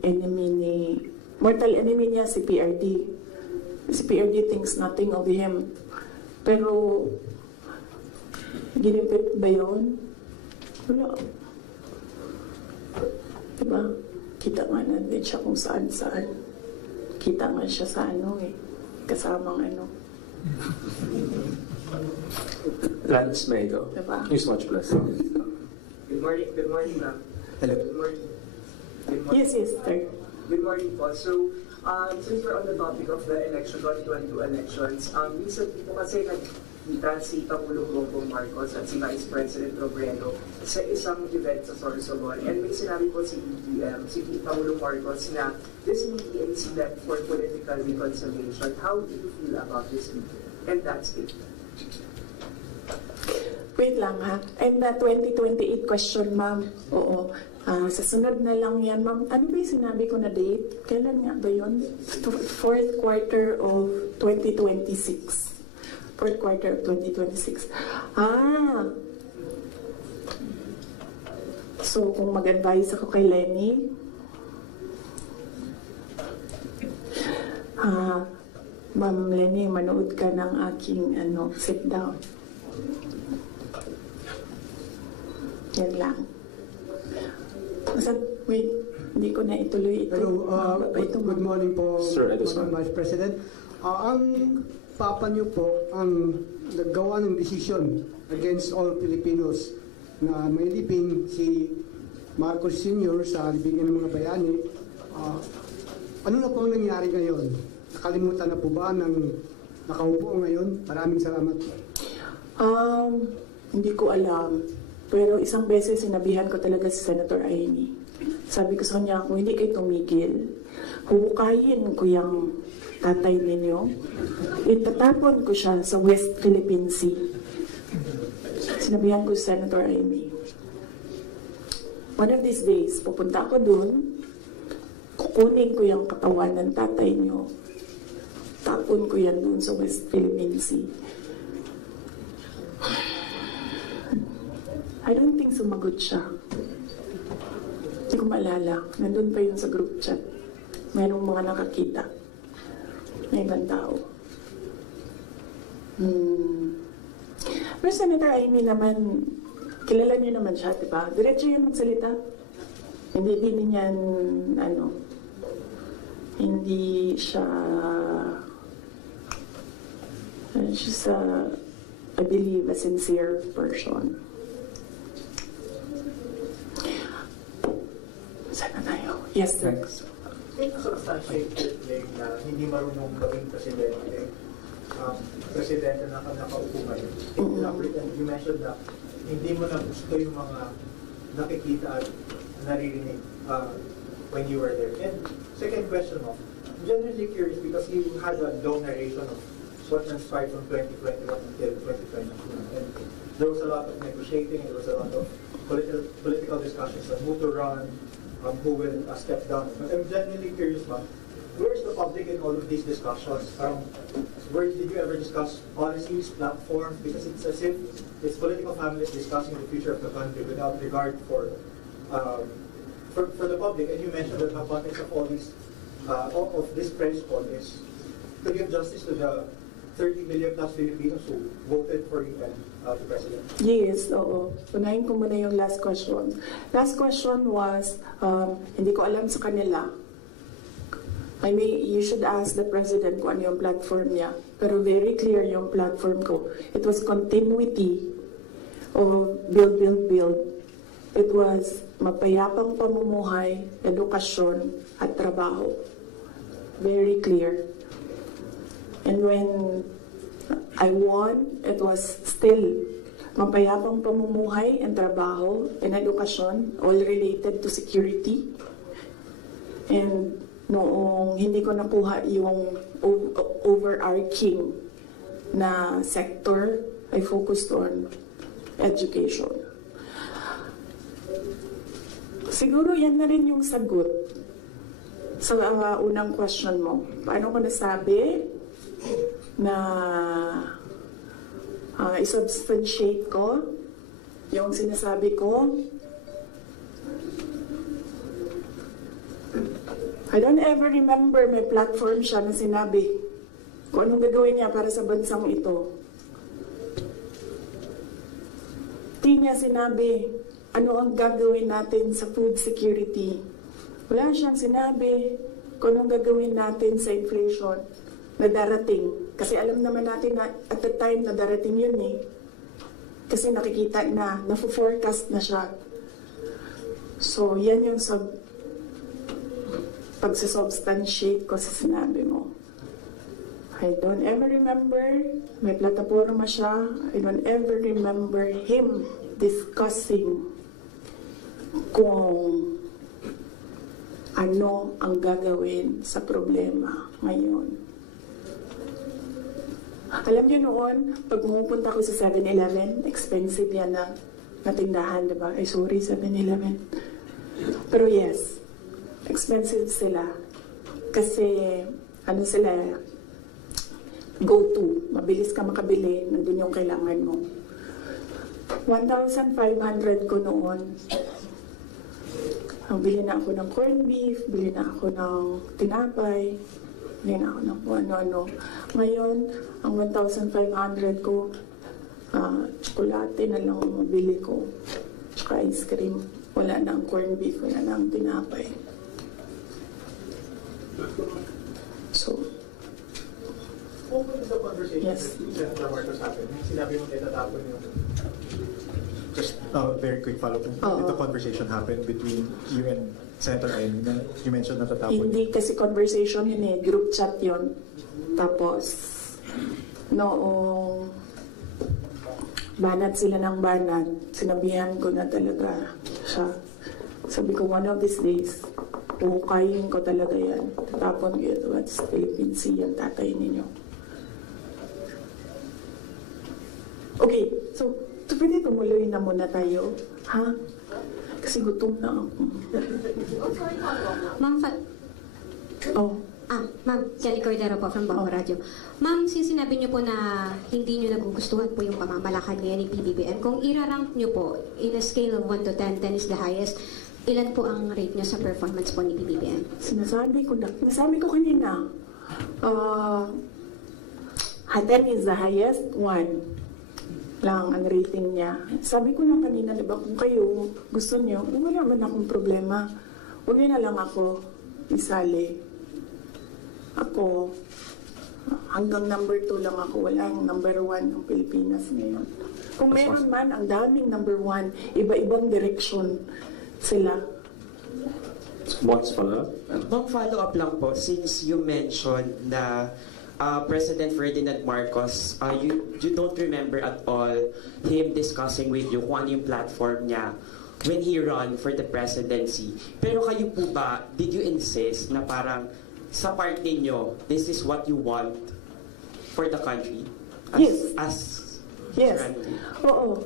enemy niya si PRD. Si PRD thinks nothing of him. Pero, ginipit ba yun? Wala. Diba? Kita nga natin siya kung saan-saan. Kita nga siya sa kasamang Lance Maido, Diba? Newswatch Plus. Good morning, ma'am. Hello. Good morning. Yes, sir. Good morning po. So, since we're on the topic of the election, 2022 elections, recently po kasi nagkita si Pangulong Bongbong Marcos at si Vice President Robredo sa isang event sa Sorsogon. And may sinabi po si Pangulong Marcos na this meeting is left for political reconciliation. How do you feel about this meeting? And that's it. Wait lang ha. And the 2028 question, ma'am. Oo. Sa sunod na lang yan, ma'am. Ano ba yung sinabi ko na date? Kailan nga ba yun? Fourth quarter of 2026. Fourth quarter of 2026. So, kung mag-advise ako kay Lenny, Ma'am Lenny, manood ka ng aking sit down. Yan lang. Wait, hindi ko na ituloy ito. Hello, good morning po, Sir Edison. Madam Vice President. Ang papa niyo po ang naggawa ng desisyon against all Filipinos na may libing si Marcos Sr. sa libingan ng mga bayani. Ano na po ang nangyari ngayon? Nakalimutan na po ba ng nakaupo ngayon? Maraming salamat. Hindi ko alam. Pero isang beses sinabihan ko talaga si Senator Amy. Sabi ko sa kanya, kung hindi kayo tumigil, hubukayin ko yung tatay ninyo. Itatapon ko siya sa West Philippine Sea. Sinabihan ko si Senator Amy. One of these days, pupunta ako dun, kukunin ko yung katawan ng tatay niyo. Tapon ko yan dun sa West Philippine Sea. I don't think sumagot siya. Hindi ko maalala. Nandun pa yun sa group chat. Mayroong mga nakakita na ibang tao. Pero Senator Amy naman, kilala niyo naman siya, di ba? Diretso yan magsalita. Hindi din yan, hindi siya, she's I believe, a sincere person. Saan na tayo? Yes, sir. Substantiated na hindi marunong gawing presidente, presidente na nakaupo ngayon. You mentioned na hindi mo na gusto yung mga nakikita at naririnig when you were there. And second question mo, I'm genuinely curious because you had a long narration of what transpired from 2021 until 2022. And there was a lot of negotiating, there was a lot of political discussions on who to run, who will step down. But I'm genuinely curious, ma'am, where's the public in all of these discussions? Where did you ever discuss policies, platforms? Because it's as if it's political families discussing the future of the country without regard for the public. And you mentioned that the context of all these of this press call is to give justice to the 30 million plus Filipinos who voted for you and the president. Yes, oo. Unahin ko muna yung last question. Last question was, hindi ko alam sa kanila. You should ask the president kung ano yung platform niya. Pero very clear yung platform ko. It was continuity of build. It was mapayapang pamumuhay, edukasyon, at trabaho. Very clear. And when I won, it was still mapayapang pamumuhay and trabaho and edukasyon, all related to security. And noong hindi ko nakuha yung overarching na sector, I focused on education. Siguro yan na rin yung sagot sa unang question mo. Paano ko nasabi na isubstantiate ko yung sinasabi ko? I don't ever remember may platform siya na sinabi kung anong gagawin niya para sa bansang ito. Di niya sinabi ano ang gagawin natin sa food security. Wala siyang sinabi kung anong gagawin natin sa inflation na darating. Kasi alam naman natin na at the time na darating yun eh. Kasi nakikita na, na-forecast na siya. So, yan yung pagsasubstantiate ko sa sinabi mo. I don't ever remember may plataforma siya. I don't ever remember him discussing kung ano ang gagawin sa problema ngayon. Alam niyo noon, pag pumupunta ko sa 7-Eleven, expensive yan na tindahan, diba? Ay, sorry, 7-Eleven. Pero yes, expensive sila. Kasi, ano sila, go-to. Mabilis ka makabili, nandun yung kailangan mo. 1,500 ko noon. Bili na ako ng corned beef, bili na ako ng tinapay, bili na ako ng ano-ano. Ngayon, ang 1,500 ko, tsokolate na lang ang mabili ko. Tsaka ice cream. Wala na ang corned beef, wala na ang tinapay. So, kung sa conversation yes. with Senator Marcos happened, sinabi mo na itatapon yung just very quick follow-up. The conversation happened between you and Senator Amy. You mentioned na tatapon. Hindi kasi conversation yun eh, group chat yun. Tapos, noong banat sila ng banat, sinabihan ko na talaga siya. Sabi ko, one of these days, puhukayin ko talaga yan. Tatapon ko yun, what's Philippine Sea, yung tatay ninyo. Okay, so, pwede tumuloy na muna tayo, ha? Kasi gutom na ako. Ma'am, Ma'am, Kelly Cordero po from Bawang Radio. Ma'am, sinabi niyo po na hindi niyo nagugustuhan po yung pamamalakad ngayon ni PBBM. Kung irarank niyo po, in a scale of 1 to 10, 10 is the highest, ilan po ang rate niyo sa performance po ni PBBM? Nasabi ko kanina, 10 is the highest, 1 lang ang rating niya. Sabi ko na kanina, di ba, kung kayo gusto niyo, wala man akong problema. Huwag niyo na lang ako isali. Ako, hanggang number 2 lang ako. Walang number 1 ng Pilipinas ngayon. Kung meron man, ang daming number 1, iba-ibang direksyon sila. What's follow-up? Bang follow-up lang po, since you mentioned na President Ferdinand Marcos, you don't remember at all him discussing with you kung ano yung platform niya when he ran for the presidency. Pero kayo po ba, did you insist na parang sa part ninyo, this is what you want for the country? Yes. Oo.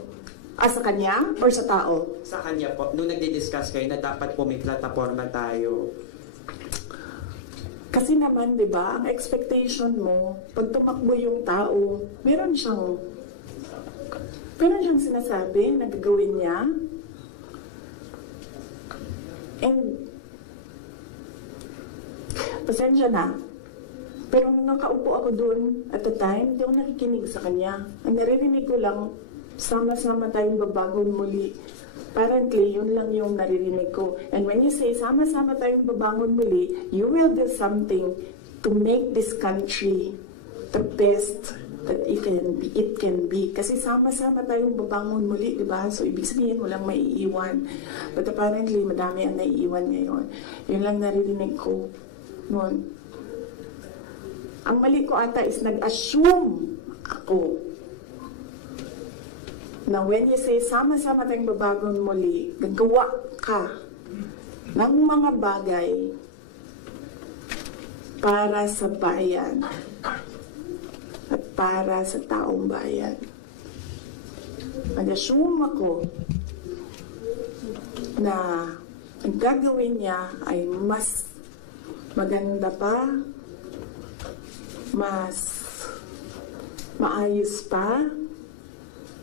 Sa kanya or sa tao? Sa kanya po, nung nagdi-discuss kayo na dapat po may plataforma tayo. Kasi naman, di ba, ang expectation mo, pag tumakbo yung tao, meron siyang sinasabi na gagawin niya. And, pasensya na. Pero nung nakaupo ako doon at the time, hindi ako nakikinig sa kanya. Ang naririnig ko lang, sama-sama tayong babangon muli. Apparently, yun lang yung naririnig ko. And when you say, sama-sama tayong babangon muli, you will do something to make this country the best that it can be. Kasi sama-sama tayong babangon muli, di ba? So, ibig sabihin, walang maiiwan. But apparently, madami ang naiiwan ngayon. Yun lang naririnig ko noon. Ang mali ko ata is nag-assume ako na when you say, sama-sama tayong babangon muli, gagawa ka ng mga bagay para sa bayan at para sa taong bayan. Nag-assume ako na ang gagawin niya ay mas maganda pa, mas maayos pa,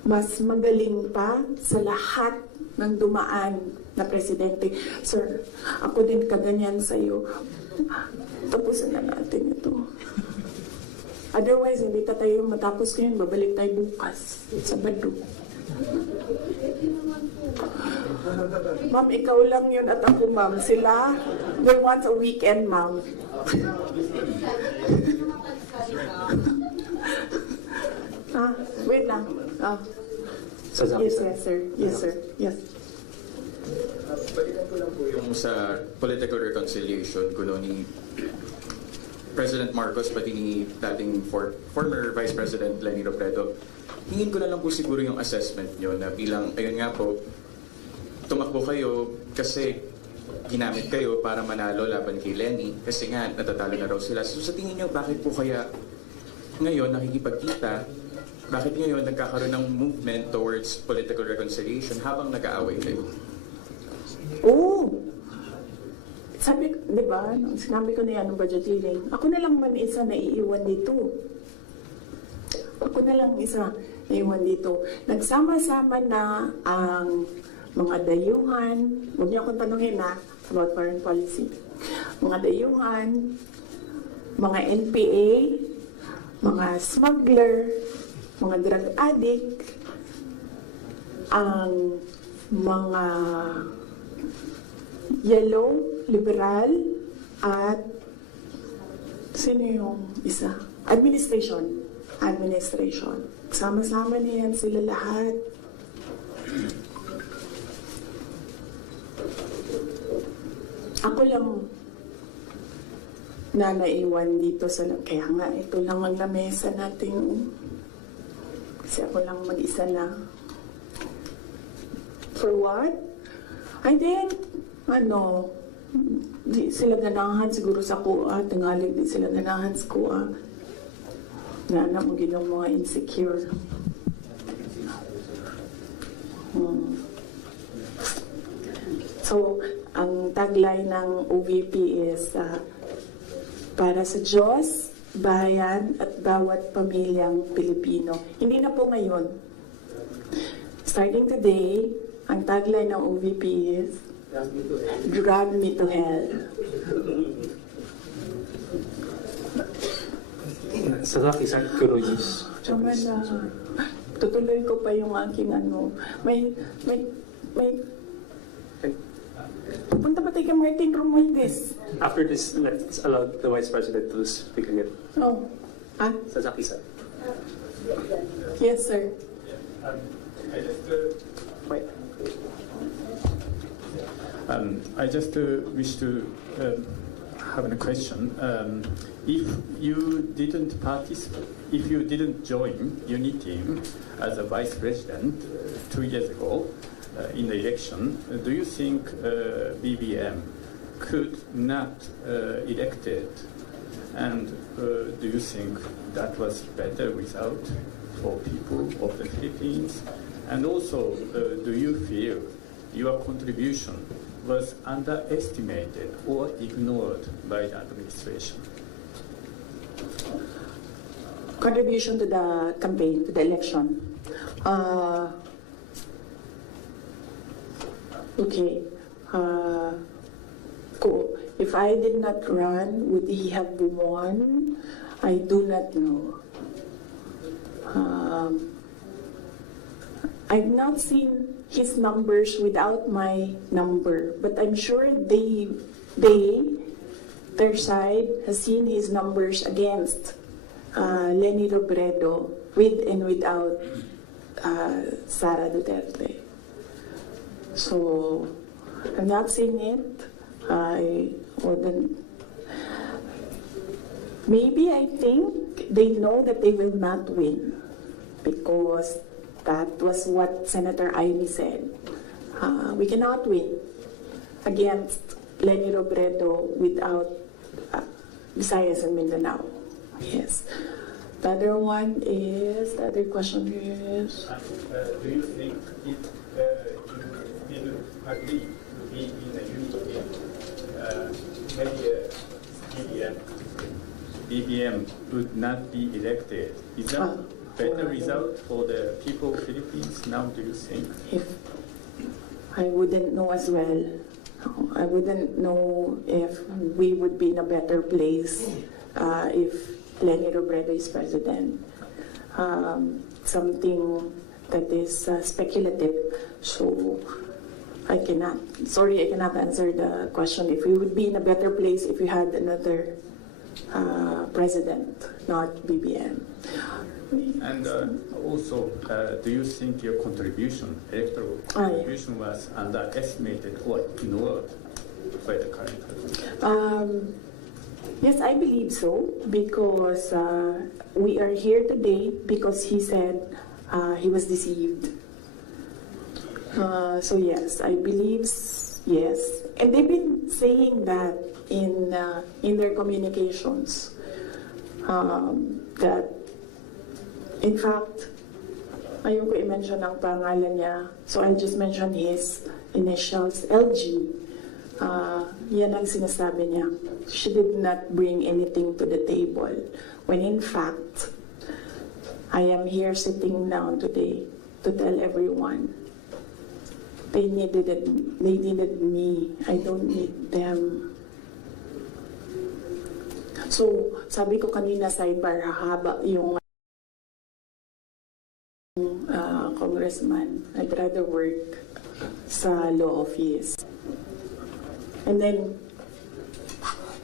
mas magaling pa sa lahat ng dumaan na presidente. Sir, ako din kaganyan sa'yo. Tapusin na natin ito. Otherwise, hindi tayo matapos ngayon. Babalik tayo bukas. Sabado. Ma'am, ikaw lang yun at ako, ma'am. Sila, they want a weekend, ma'am. Wait lang. Yes, sir. Yes, sir. Yes. Balikan ko lang po yung sa political reconciliation kuno ni President Marcos pati ni dating former Vice President Leni Robredo. Hingin ko na lang po siguro yung assessment nyo na bilang, ayun nga po, tumakbo kayo kasi ginamit kayo para manalo laban kay Leni kasi nga natatalo na raw sila. So sa tingin nyo, bakit po kaya ngayon nakikipagkita, bakit ngayon nagkakaroon ng movement towards political reconciliation habang nag-aaway kayo? Oh! Sabi, di ba, sinabi ko na yan ng budget hearing, ako na lang man isa na iiwan dito. Ako na lang isa na iiwan dito. Nagsama-sama na ang mga dayuhan, huwag niyo akong tanungin na about foreign policy. Mga dayuhan, mga NPA, mga smuggler, mga drug addict, ang mga yellow, liberal, at sino yung isa? Administration. Sama-sama na yan sila lahat. Ako lang na naiwan dito sa... Kaya nga, ito lang ang lamesa natin. Kasi ako lang mag-isa na. For what? I think, di sila ganahan siguro sa kuha. Tingalig di sila ganahan sa kuha. Nga na mo ginong mga insecure. So, ang tagline ng OVP is para sa Diyos, bayan at bawat pamilyang Pilipino. Hindi na po ngayon. Starting today, ang tagline ng OVP is Drag me to hell. Sasaki-san, Kuroji's. Tama na. Tutuloy ko pa yung aking ano. May Punta ba tayo kay Martin Romualdez? After this, let's allow the Vice President to speak again. Oh. Ah? Sasaki-san. Yes, sir. Wait. I just wish to have a question. If you didn't participate, if you didn't join UNITEAM as a vice president 2 years ago in the election, do you think BBM could not elected? And do you think that was better without for people of the Philippines? And also, do you feel your contribution was underestimated or ignored by the administration? Contribution to the campaign, to the election. Okay. If I did not run, would he have won? I do not know. I've not seen his numbers without my number, but I'm sure their side has seen his numbers against Leni Robredo with and without Sara Duterte. So I'm not seeing it. I wouldn't. Maybe I think they know that they will not win because that was what Senator Ivy said. We cannot win against Leni Robredo without Visayas and Mindanao. Yes. The other one is, the other question is... do you think if you didn't agree to be in a unity, maybe BBM would not be elected? Is that better result for the people of Philippines now, do you think? If I wouldn't know as well. I wouldn't know if we would be in a better place if Leni Robredo is president. Something that is speculative. So I cannot answer the question if we would be in a better place if we had another president, not BBM. And also, do you think your contribution, electoral contribution, was underestimated or ignored by the current president? Yes, I believe so, because we are here today because he said he was deceived. So yes, I believe yes. And they've been saying that in their communications, that in fact, ayoko i-mention ang pangalan niya, so I'll just mention his initials, LG. Yan ang sinasabi niya. She did not bring anything to the table. When in fact, I am here sitting down today to tell everyone they needed me. I don't need them. So, sabi ko kanina sidebar, haba yung congressman. I'd rather work sa law office. And then,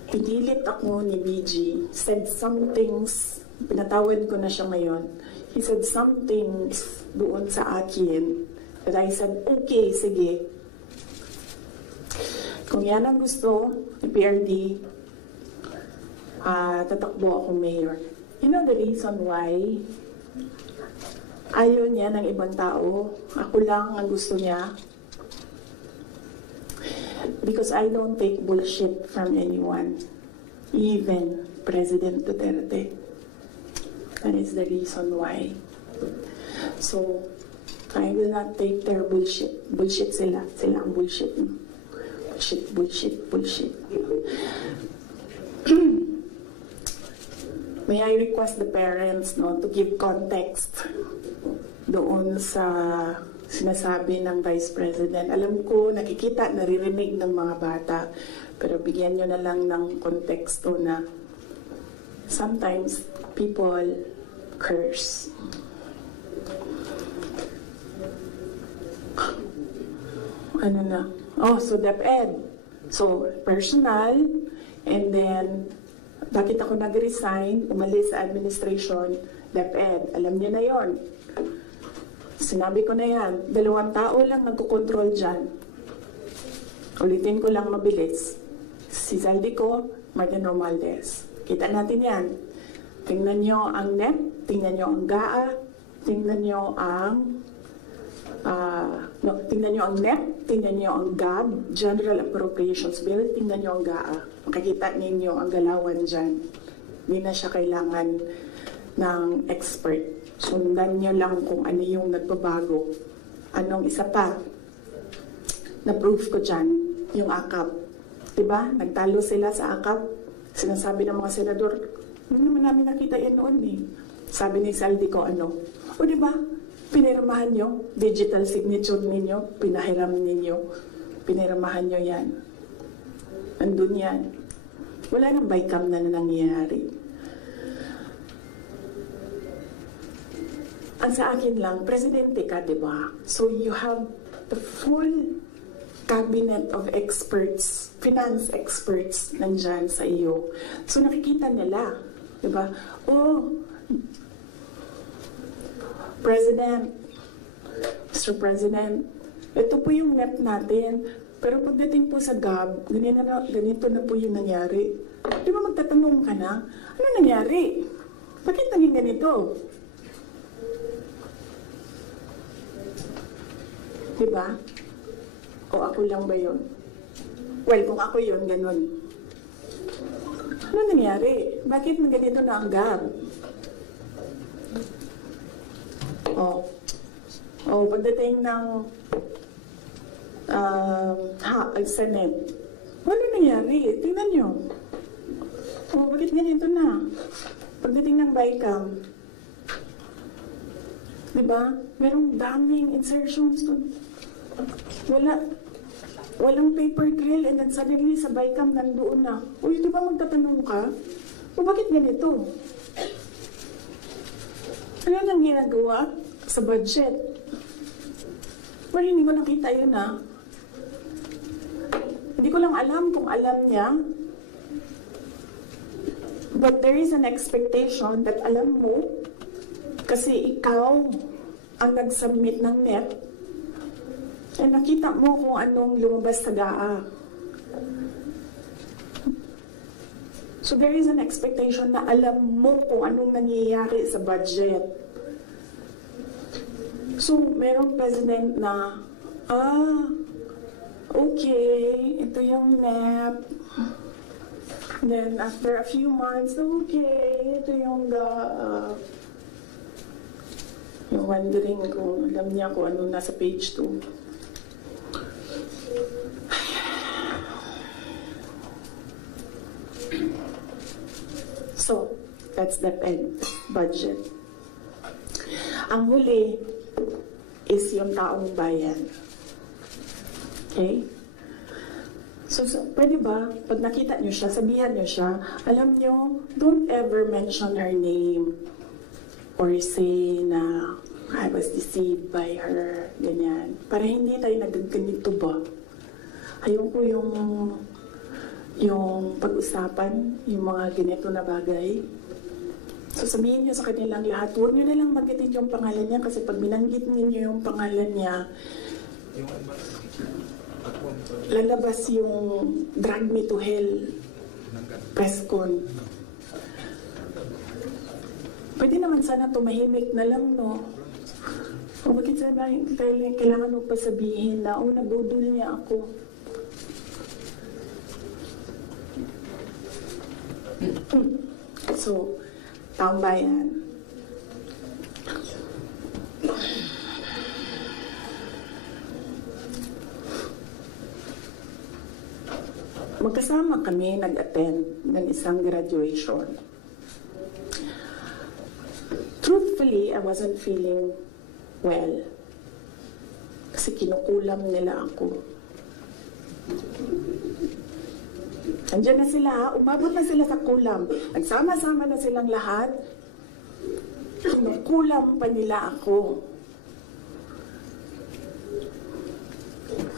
pinilit ako ni BG, said some things, pinatawad ko na siya ngayon. He said some things doon sa akin that I said, okay, sige. Kung yan ang gusto ni PRD, tatakbo ako mayor. You know the reason why? Ayaw niya ng ibang tao. Ako lang ang gusto niya. Because I don't take bullshit from anyone. Even President Duterte. That is the reason why. So, I will not take their bullshit. Bullshit sila. Sila ang bullshit. Bullshit. May I request the parents to give context doon sa sinasabi ng Vice President. Alam ko, nakikita, naririnig ng mga bata, pero bigyan nyo na lang ng konteksto na sometimes people curse. Ano na? Oh, so DepEd. So, personal, and then, bakit ako nag-resign, umalis sa administration, DepEd. Alam niyo na yon. Sinabi ko na yan, 2 tao lang nagkukontrol dyan. Ulitin ko lang mabilis. Si Zaldico, Martin Romualdez. Kita natin yan. Tingnan nyo ang NEP, tingnan nyo ang GAA, tingnan nyo ang tingnan nyo ang NEP, tingnan nyo ang GAB, General Appropriations Bill, tingnan nyo ang GAA. Makikita ninyo ang galawan dyan. Hindi na siya kailangan ng expert. Sundan nyo lang kung ano yung nagbabago. Anong isa pa? Na-proof ko dyan, yung AKAP. Diba? Nagtalo sila sa AKAP. Sinasabi ng mga senador, hindi naman namin nakita yan noon eh. Sabi ni Zaldico, o diba? Pinirmahan nyo, digital signature ninyo, pinahiram ninyo, pinirmahan nyo yan. Andun yan. Wala nang bycam na nangyayari. Ang sa akin lang, presidente ka, diba? So you have the full cabinet of experts, finance experts, nandyan sa iyo. So nakikita nila, diba? Oh, President, Mr. President, ito po yung NEP natin. Pero pagdating po sa GAB, ganito na po yung nangyari. Di ba magtatanong ka na, ano nangyari? Bakit naging ganito? Di ba? O ako lang ba yun? Well, kung ako yun, ganun. Ano nangyari? Bakit ganito na ang GAB? Pagdating ng Senate, ano nangyari? Tingnan nyo. Bakit ganito na? Pagdating ng BICAM, diba? Merong daming insertions doon. Walang paper trail, and then suddenly sa BICAM nandoon na. Uy, di ba magtatanong ka? Bakit ganito? Ano nang ginagawa sa budget? Pero hindi ko nakita yun Hindi ko lang alam kung alam niya. But there is an expectation that alam mo, kasi ikaw ang nag-submit ng NEP, and nakita mo kung anong lumabas sa GAA. So there is an expectation na alam mo kung anong nangyayari sa budget. So merong president na, okay, ito yung NEP. Then after a few months, okay, ito yung GAA. Yung wondering kung alam niya kung anong nasa page 2. So, that's the budget. Ang huli is yung taong bayan. Okay? So pwede ba, pag nakita nyo siya, sabihan nyo siya, alam nyo, don't ever mention her name or say na I was deceived by her, ganyan. Para hindi tayo nagganito ba? Ayoko yung pag-usapan, yung mga ganito na bagay. So sabihin niyo sa kanilang lahat, huwag niyo nalang magitin yung pangalan niya kasi pag binanggit niyo yung pangalan niya, lalabas yung drag me to hell press con. Pwede naman sana tumahimik na lang, no? O bakit sabi, kailangan mo pa sabihin na, nabudol niya ako. So, taong bayan. Magkasama kami nag-attend ng isang graduation. Truthfully, I wasn't feeling well. Kasi kinukulam nila ako. Andiyan na sila, umabot na sila sa kulam. Nagsama-sama na silang lahat. Kinukulam pa nila ako.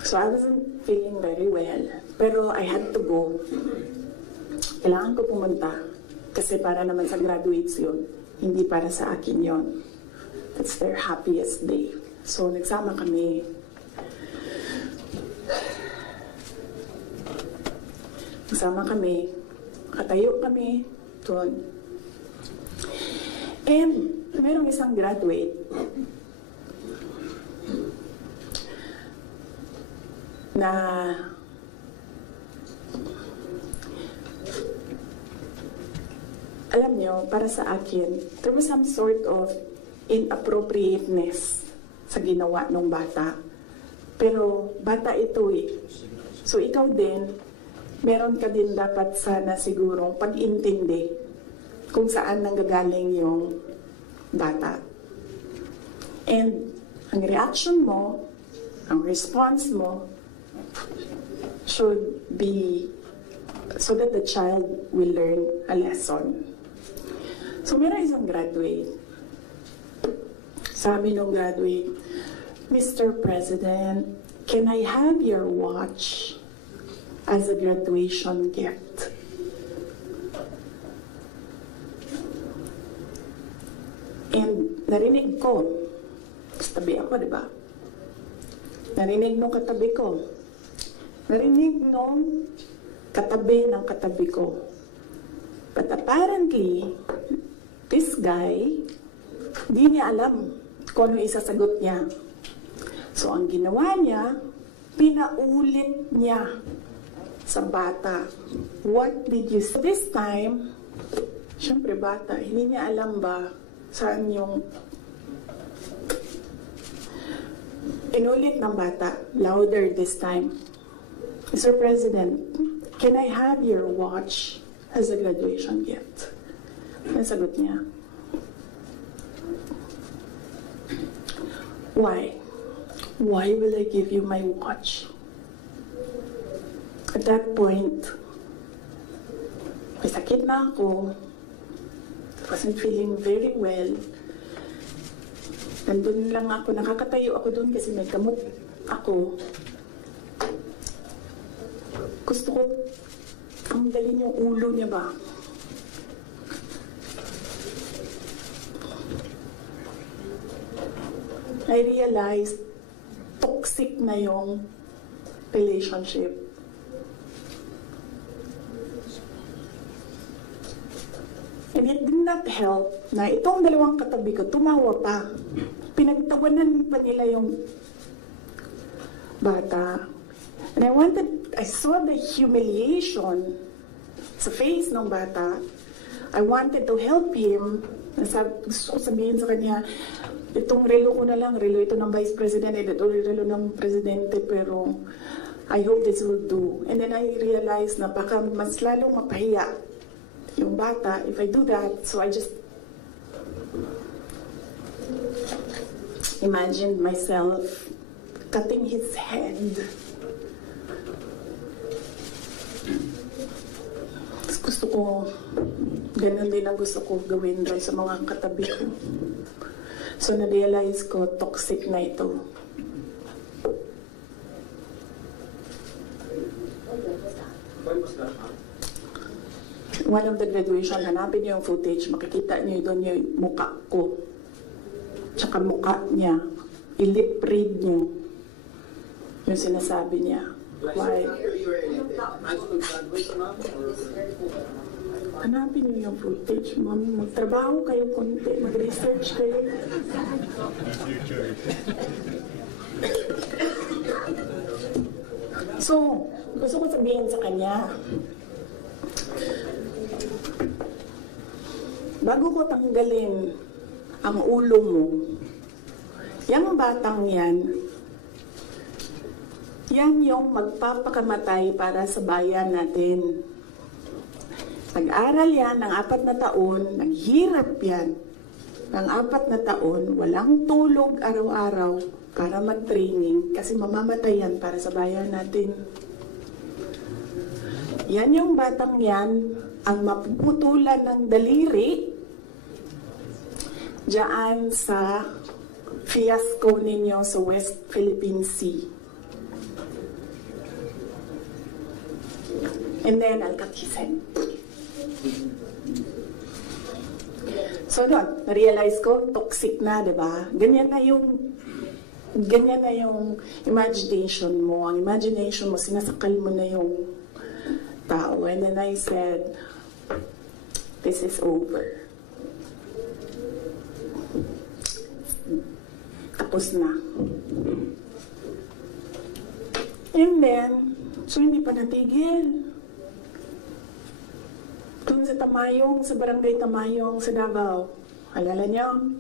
So I wasn't feeling very well. Pero I had to go. Kailangan ko pumunta. Kasi para naman sa graduates yun. Hindi para sa akin yun. That's their happiest day. So nagsama kami. Nagsama kami. Katayo kami. Doon. And merong isang graduate na alam nyo, para sa akin, there was some sort of inappropriateness sa ginawa ng bata. Pero bata ito eh. So ikaw din, meron ka din dapat sana siguro pag-intindi kung saan nanggagaling yung bata. And ang reaction mo, ang response mo, should be so that the child will learn a lesson. So meron isang graduate. Sabi nung graduate, Mr. President, can I have your watch as a graduation gift? And narinig ko, katabi ako, di ba? Narinig nung katabi ko. Narinig nung katabi ng katabi ko. But apparently, this guy, di niya alam kung ano isasagot niya. So ang ginawa niya, pinaulit niya sa bata. What did you say? This time, syempre bata, hindi niya alam ba saan yung inulit ng bata, louder this time. Mr. President, can I have your watch as a graduation gift? Ang sagot niya, why? Why will I give you my watch? At that point, may sakit na ako. I wasn't feeling very well. Nandun lang ako, nakakatayo ako dun kasi may gamot ako. Gusto ko tanggalin yung ulo niya ba? I realized toxic na yung relationship. And it did not help na itong dalawang katabi ko, tumawa pa. Pinagtawanan pa nila yung bata. And I saw the humiliation sa face ng bata. I wanted to help him. Gusto ko sabihin sa kanya, itong relo ko na lang, relo ito ng Vice President, ito relo ng Presidente, pero I hope this will do. And then I realized na baka mas lalong mapahiya yung bata if I do that. So I just imagined myself cutting his head. Gusto ko, ganun din ang gusto ko gawin doon sa mga katabi ko. So na-realize ko, toxic na ito. One of the graduation, hanapin niyo yung footage, makikita niyo doon yung mukha ko. Tsaka mukha niya. I-lip read niyo yung sinasabi niya. Why? Hanapin niyo yung footage, ma'am. Magtrabaho kayo konti, mag-research kayo. So, gusto ko sabihin sa kanya, bago ko tanggalin ang ulo mo, yung batang yan yung magpapakamatay para sa bayan natin. Nag-aral yan ng 4 na taon, naghirap yan ng 4 na taon, walang tulog araw-araw para mag-training kasi mamamatay yan para sa bayan natin. Yan yung batang yan, ang mapuputulan ng daliri diyan sa fiasco ninyo sa West Philippine Sea. And then, I'll cut his head. So, doon, na-realize ko, toxic na, di ba? Ganyan na yung imagination mo. Ang imagination mo, sinasakal mo na yung tao. And then I said, this is over. Tapos na. And then, so hindi pa natigil. Doon sa Tamayong, sa barangay Tamayong, sa Davao. Alala niyo?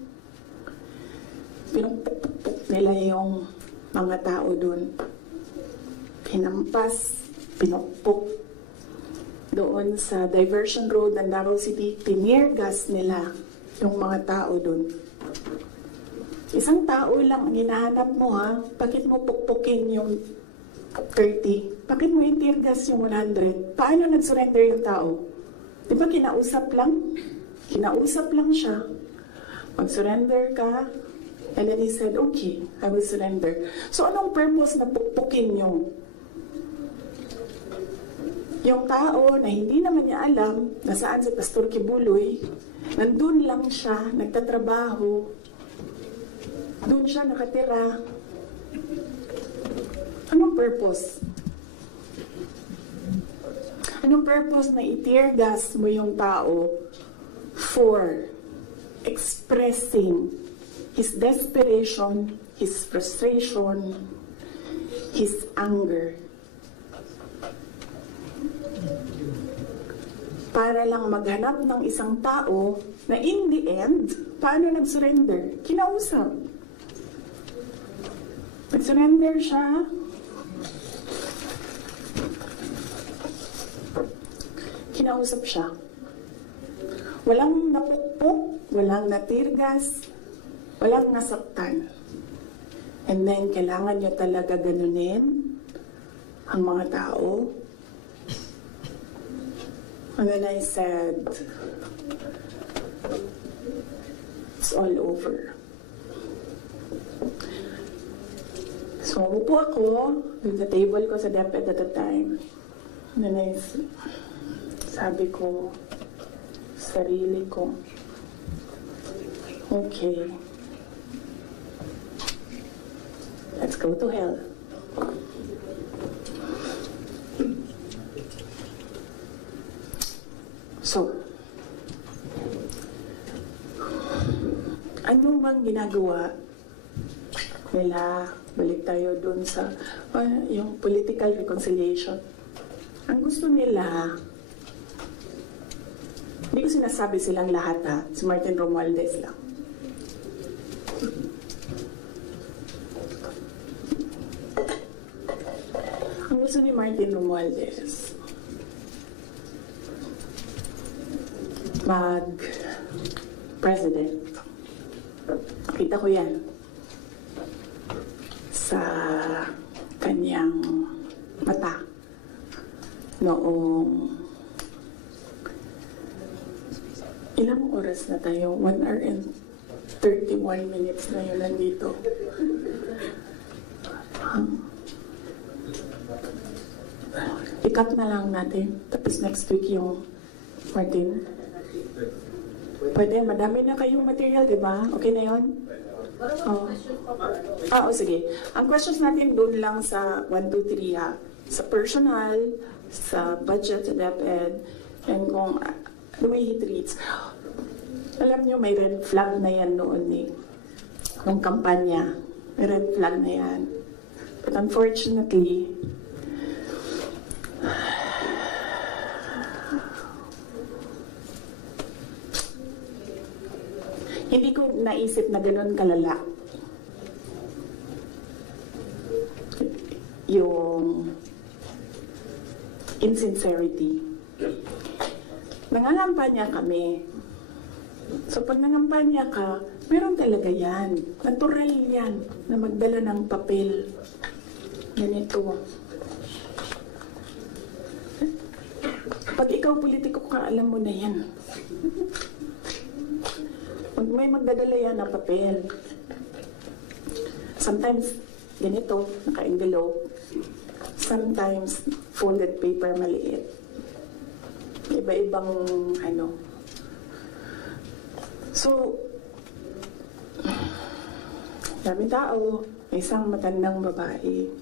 Pinupukpuk nila yung mga tao doon. Pinampas, pinukpuk. Doon sa diversion road ng Davao City, tinirgas nila yung mga tao doon. Isang tao lang ang hinahanap mo, ha? Bakit mo pukpukin yung 30? Bakit mo itirgas yung 100? Paano nag-surrender yung tao? Di ba kinausap lang? Kinausap lang siya. Mag-surrender ka. And then he said, okay, I will surrender. So anong purpose na pukpukin yung tao na hindi naman niya alam na saan si Pastor Kibuloy, nandun lang siya, nagtatrabaho, doon siya nakatira. Anong purpose? Anong purpose na i-tear gas mo yung tao for expressing his desperation, his frustration, his anger? Para lang maghanap ng isang tao na in the end, paano nag-surrender? Kinausap. Nag-surrender siya. Kinausap siya. Walang napukpok, walang natirgas, walang nasaktan. And then, kailangan nyo talaga ganunin ang mga tao. And then I said, it's all over. So, upo ako dun sa table ko sa DepEd at the time. And then sabi ko, sarili ko, okay, let's go to hell. So, ano bang ginagawa nila? Balik tayo dun sa yung political reconciliation. Ang gusto nila, hindi ko sinasabi silang lahat, ha? Si Martin Romualdez lang. Ang gusto ni Martin Romualdez, mag-president. Kita ko yan sa kanyang mata noong ilang oras na tayo? 1 hour and 31 minutes na yun nandito. I-cut na lang natin. Tapos next week yung Martin. Pwede, madami na kayong material, di ba? Okay na yun? Oh. Sige. Ang questions natin doon lang sa 1, 2, 3, ha? Sa personal, sa budget, sa DepEd, and kung the way he treats. Alam nyo, may red flag na yan noon eh. Nung kampanya, may red flag na yan. But unfortunately, hindi ko naisip na ganun kalala yung insincerity. Nangangampanya kami. So pag nangampanya ka, meron talaga yan. Natural yan na magdala ng papel. Ganito. Pag ikaw politiko ka, alam mo na yan. May magdadala yan ng papel. Sometimes, ganito, naka-envelope. Sometimes, folded paper maliit. Iba-ibang ano. So, daming tao, may isang matandang babae.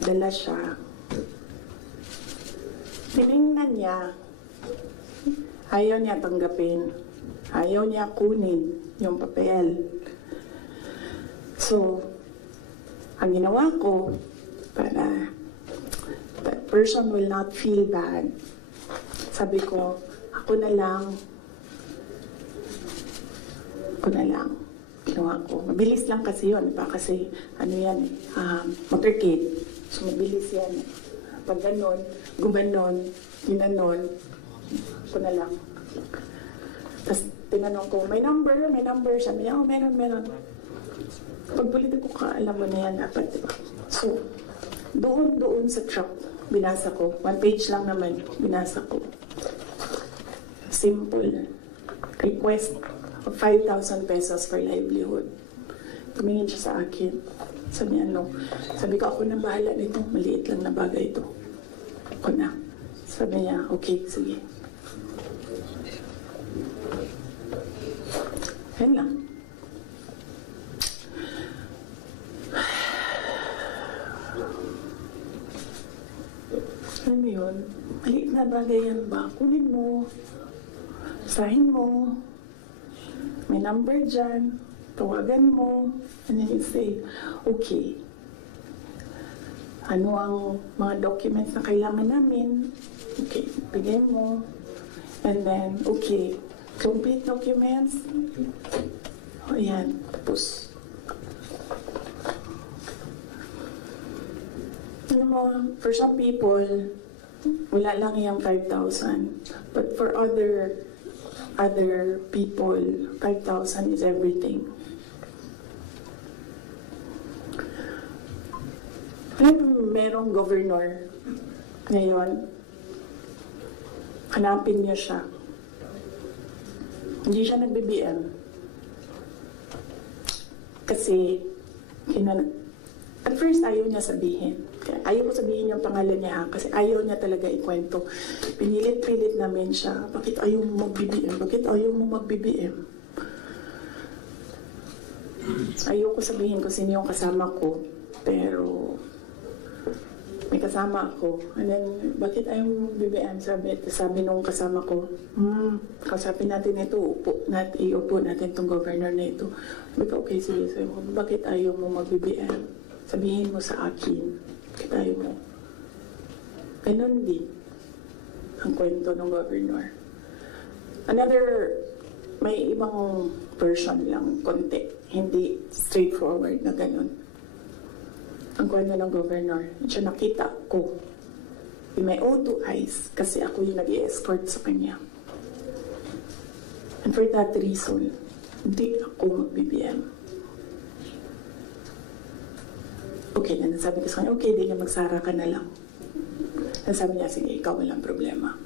Dala siya. Tinignan niya. Ayaw niya tanggapin. Ayaw niya kunin yung papel. So, ang ginawa ko, para that person will not feel bad, sabi ko, ako na lang. Ginawa ko. Mabilis lang kasi yun. Kasi, ano yan, motorcade. So, mabilis yan. Pag ganon, gumanon, ginanon, ako na lang. Tapos, tinanong ko, may number. Sabi niya, meron. Pag politiko ka, alam mo na yan dapat, diba? So, doon sa truck, binasa ko. 1 page lang naman, binasa ko. Simple. Request of 5,000 pesos for livelihood. Tumingin siya sa akin. Sabi ko, ako na bahala nito. Maliit lang na bagay ito. Ako na. Sabi niya, okay, sige. Yan lang. Alam mo yun? Maliit na bagay yan ba? Kunin mo. Sahin mo. May number dyan. Tawagan mo. And then you say, okay. Ano ang mga documents na kailangan namin? Okay, bigay mo. And then, okay. Complete documents. O yan. Tapos. Ano mo, for some people, wala lang yung 5,000. But for other people, 5,000 is everything. Merong governor ngayon, hanapin niyo siya. Hindi siya nag-BBM. Kasi, at first ayaw niya sabihin. Ayaw ko sabihin yung pangalan niya kasi ayaw niya talaga ikwento. Pinilit-pilit namin siya. Bakit ayaw mo mag-BBM? Bakit ayaw mo mag-BBM? Ayaw ko sabihin kung sino yung kasama ko. Pero, may kasama ako. And then, bakit ayaw mo mag-BBM? Sabi nung kasama ko, kausapin natin ito, iupo natin itong governor na ito. Sabi ko, okay, sige. Sabi ko, bakit ayaw mo mag-BBM? Sabihin mo sa akin. Bakit ayaw mo? Ganun din ang kwento ng governor. May ibang version lang, konti. Hindi straightforward na ganun. Ang kwento ng governor, siya nakita ko in my own 2 eyes kasi ako yung nag-i-escort sa kanya. And for that reason, hindi ako mag-BBM. Okay na, sabi ko sa kanya, okay, di niya magsara ka na lang. Sabi niya, sige, ikaw walang problema.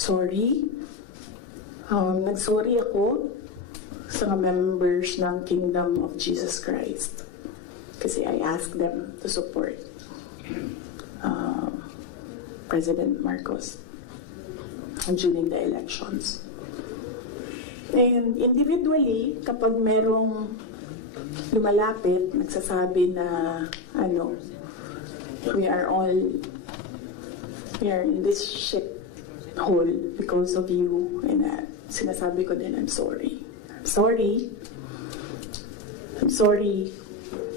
Sorry. Nag-sorry ako sa members ng Kingdom of Jesus Christ. Kasi I asked them to support President Marcos during the elections. And individually, kapag merong lumalapit, nagsasabi na, we are in this shit hole because of you, and sinasabi ko din, I'm sorry.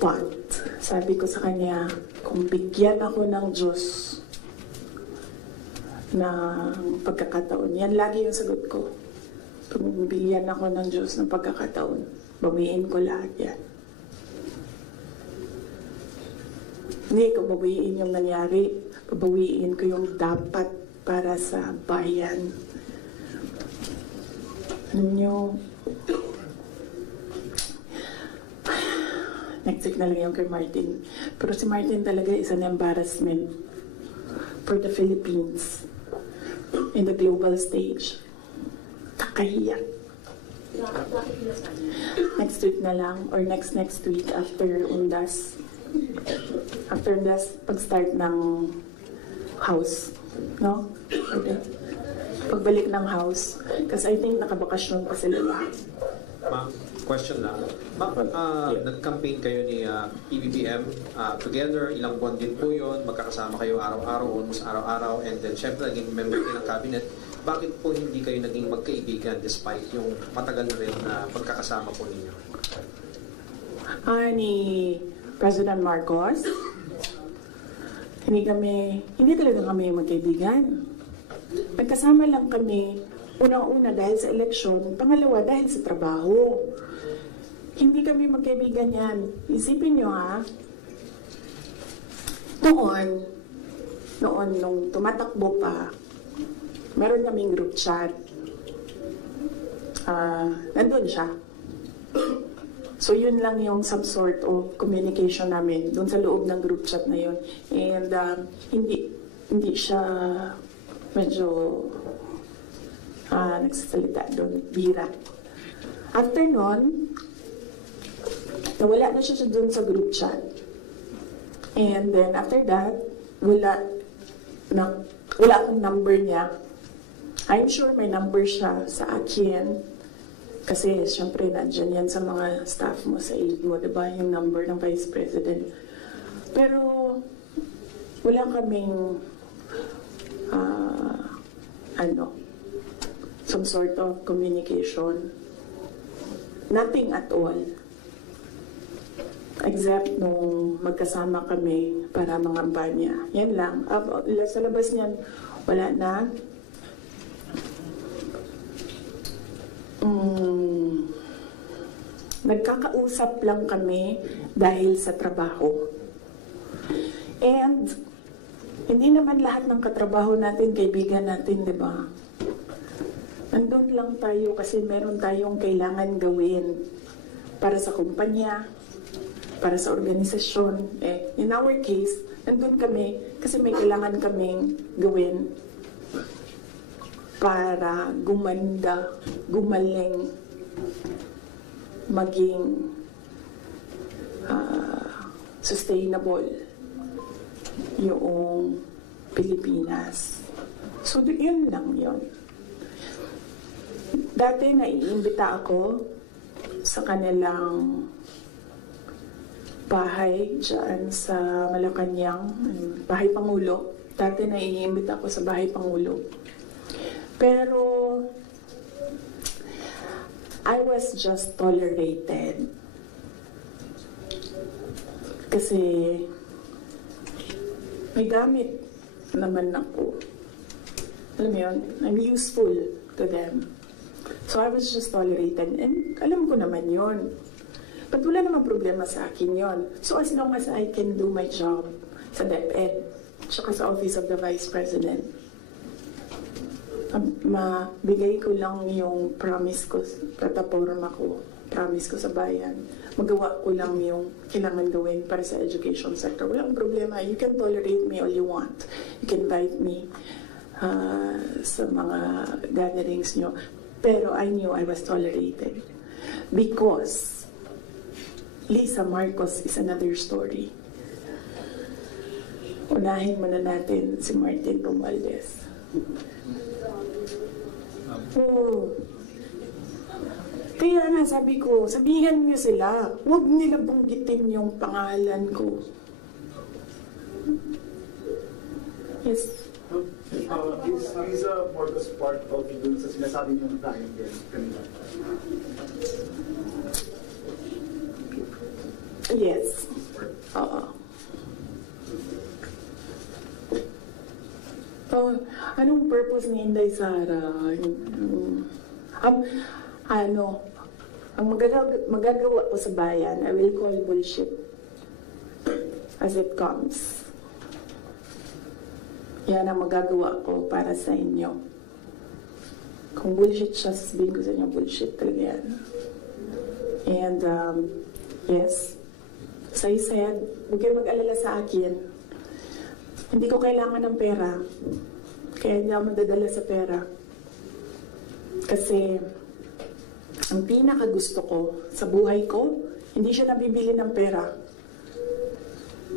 But, sabi ko sa kanya, kung bigyan ako ng Diyos ng pagkakataon, yan lagi yung sagot ko. Kung bigyan ako ng Diyos ng pagkakataon, bawiin ko lahat yan. Hindi ko bawiin yung nangyari. bawiin ko yung dapat para sa bayan. Alam nyo, next week na lang yung kay Martin. Pero si Martin talaga is an embarrassment for the Philippines in the global stage. Kakahiyak. Next week na lang or next week after Undas. After Undas, pag-start ng house. No? Okay. Pagbalik ng house. Kasi I think nakabakasyon pa sila lahat. Ma'am, question lang. Ma'am, nag-campaign kayo ni PBBM together, ilang buwan din po yun, magkakasama kayo araw-araw, almost araw-araw, and then syempre naging member kayo ng cabinet. Bakit po hindi kayo naging magkaibigan despite yung matagal na rin na pagkakasama po ninyo? Ni President Marcos, hindi talaga kami magkaibigan. Nagkasama lang kami, unang-una dahil sa eleksyon, pangalawa dahil sa trabaho. Hindi kami magkaibigan yan. Isipin nyo ha, noon nung tumatakbo pa, meron kaming group chat. Nandun siya. So yun lang yung some sort of communication namin doon sa loob ng group chat na yun. And hindi siya medyo nagsasalita doon, bira. After nun, nawala na siya doon sa group chat. And then after that, wala akong number niya. I'm sure may number siya sa akin. Kasi syempre nandyan yan sa mga staff mo, sa aide mo, diba? Yung number ng Vice President. Pero wala kaming some sort of communication. Nothing at all. Except nung magkasama kami para mangampanya. Yan lang. Sa labas niyan, wala na. Nagkakausap lang kami dahil sa trabaho. And hindi naman lahat ng katrabaho natin, kaibigan natin, di ba? Nandun lang tayo kasi meron tayong kailangan gawin para sa kumpanya, para sa organisasyon. In our case, nandun kami kasi may kailangan kaming gawin para gumanda, gumaling, maging sustainable yung Pilipinas. So, yun lang yun. Dati naiimbita ako sa kanilang bahay dyan sa Malacanang, Bahay Pangulo. Dati naiimbita ako sa Bahay Pangulo. Pero I was just tolerated. Kasi may gamit naman ako. Alam mo yun? I'm useful to them. So I was just tolerated. And alam ko naman yun. But wala namang problema sa akin yun. So as long as I can do my job sa DepEd, tsaka sa Office of the Vice President, mabigay ko lang yung promise ko, plataforma ko, promise ko sa bayan. Magawa ko lang yung kailangan gawin para sa education sector. Walang problema. You can tolerate me all you want. You can invite me sa mga gatherings nyo. Pero I knew I was tolerated. Because Lisa Marcos is another story. Unahin muna natin si Martin Romualdez. Kaya nga sabi ko, sabihan niyo sila, huwag nila bunggitin yung pangalan ko. Yes. Is Lisa Marcos part of dun sa sinasabi niyo na kanina? Yes. Oo. Anong purpose ni Inday Sara? Ang magagawa ko sa bayan, I will call bullshit as it comes. Yan ang magagawa ko para sa inyo. Kung bullshit siya, sasabihin ko sa inyo, bullshit talaga yan. And, yes, as I said, huwag kayo mag-alala sa akin. Hindi ko kailangan ng pera. Kaya hindi ako madadala sa pera. Kasi, ang pinakagusto ko sa buhay ko, hindi siya nabibili ng pera.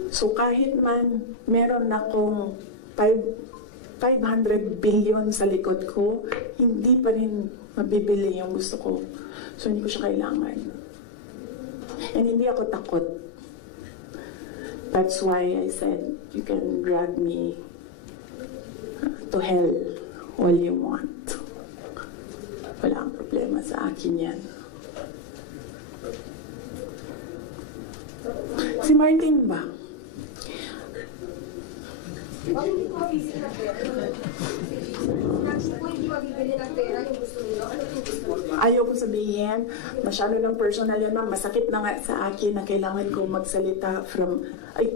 So kahit man meron akong 500 billion sa likod ko, hindi pa rin mabibili yung gusto ko. So hindi ko siya kailangan. And hindi ako takot. That's why I said, you can drag me to hell all you want. Wala ang problema sa akin yan. Si Martin ba? Ayaw ko sabihin, masyado ng personal yan, ma'am. Masakit na nga sa akin na kailangan ko magsalita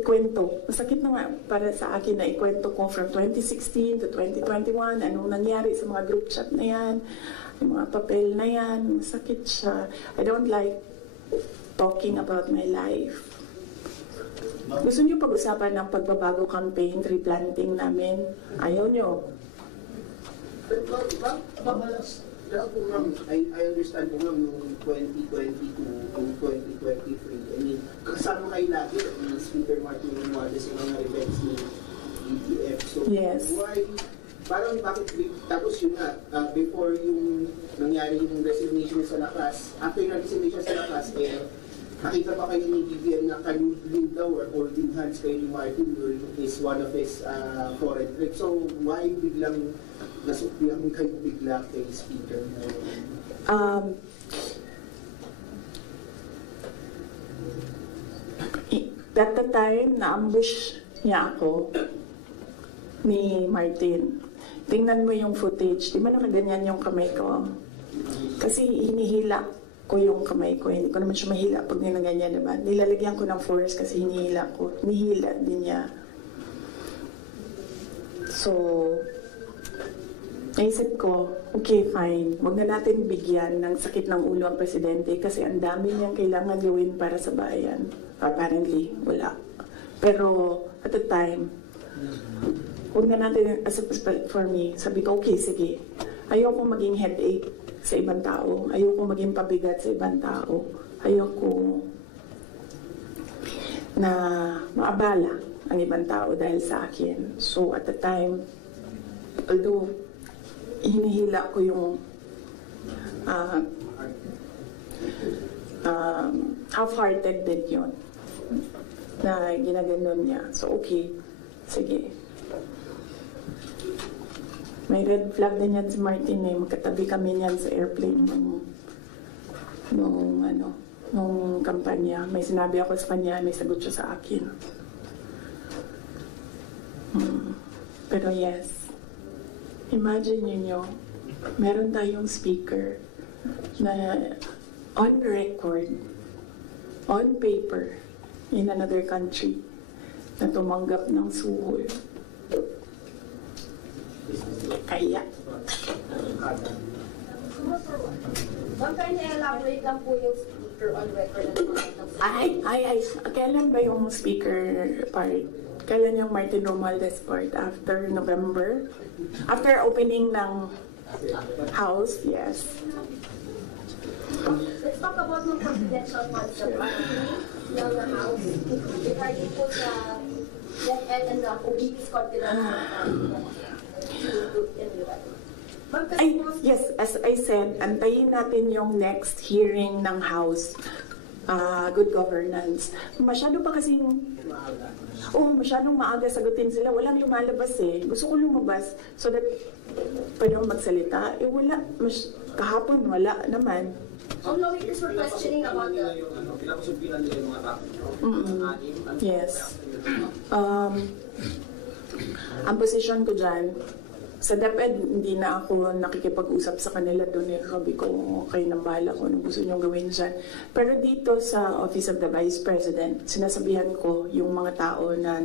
kwento. Masakit na nga para sa akin na ikwento ko from 2016 to 2021, anong nangyari sa mga group chat na yan, yung mga papel na yan. Masakit siya. I don't like talking about my life. Gusto niyo pag-usapan ng pagbabago campaign, replanting namin? Ayaw niyo. I understand po ma'am yung 2022 to 2023. I mean, kasama kayo lagi ni Speaker Martin Romualdez sa mga events ni BBM. So, yes. Why, parang bakit, tapos yun nga, before yung nangyari yung resignation sa lakas, after yung resignation sa lakas, nakita pa kayo ni BBM na kaludin daw or holding hands kayo ni Martin during one of his foreign trips. So, why biglang nasuklihan kayo bigla kay Speaker? At the time, na-ambush niya ako ni Martin. Tingnan mo yung footage. Di ba naman ganyan yung kamay ko? Kasi hinihila ko yung kamay ko. Hindi ko naman siya mahila pag ninaganyan, diba? Nilalagyan ko ng force kasi hinihila ko. Hinihila din niya. So, naisip ko, okay, fine. Huwag na natin bigyan ng sakit ng ulo ang presidente kasi ang dami niyang kailangan gawin para sa bayan. Apparently, wala. Pero, at the time, huwag na natin, for me, sabi ko, okay, sige. Ayoko maging headache sa ibang tao. Ayoko maging pabigat sa ibang tao. Ayoko na maabala ang ibang tao dahil sa akin. So, at the time, although hinihila ko yung half-hearted din yun na ginaganon niya. So, okay. Sige. May red flag din yan si Martin eh. Magkatabi kami niyan sa airplane nung kampanya. May sinabi ako sa kanya, may sagot siya sa akin. Pero yes, imagine niyo, meron tayong speaker na on record, on paper, in another country, na tumanggap ng suhol. Kaya. Ma'am, can you elaborate lang po yung speaker on record? Ay. Kailan ba yung speaker part? Kailan yung Martin Romualdez part? After November? After opening ng house? Yes. Let's talk about yung confidential funds ng house. Regarding po sa DepEd and the OBP's confidential funds. Yes, as I said, antayin natin yung next hearing ng House, Good Governance. Masyado pa kasing, masyadong maaga sagutin sila. Walang lumalabas eh. Gusto ko lumabas so that pwede akong magsalita. Wala. Kahapon, wala naman. Lawmakers were questioning about the... Yes. Ang posisyon ko dyan, sa DepEd, hindi na ako nakikipag-usap sa kanila doon. Sabi ko, kayo nang bahala ko, anong gusto niyong gawin dyan. Pero dito sa Office of the Vice President, sinasabihan ko yung mga tao na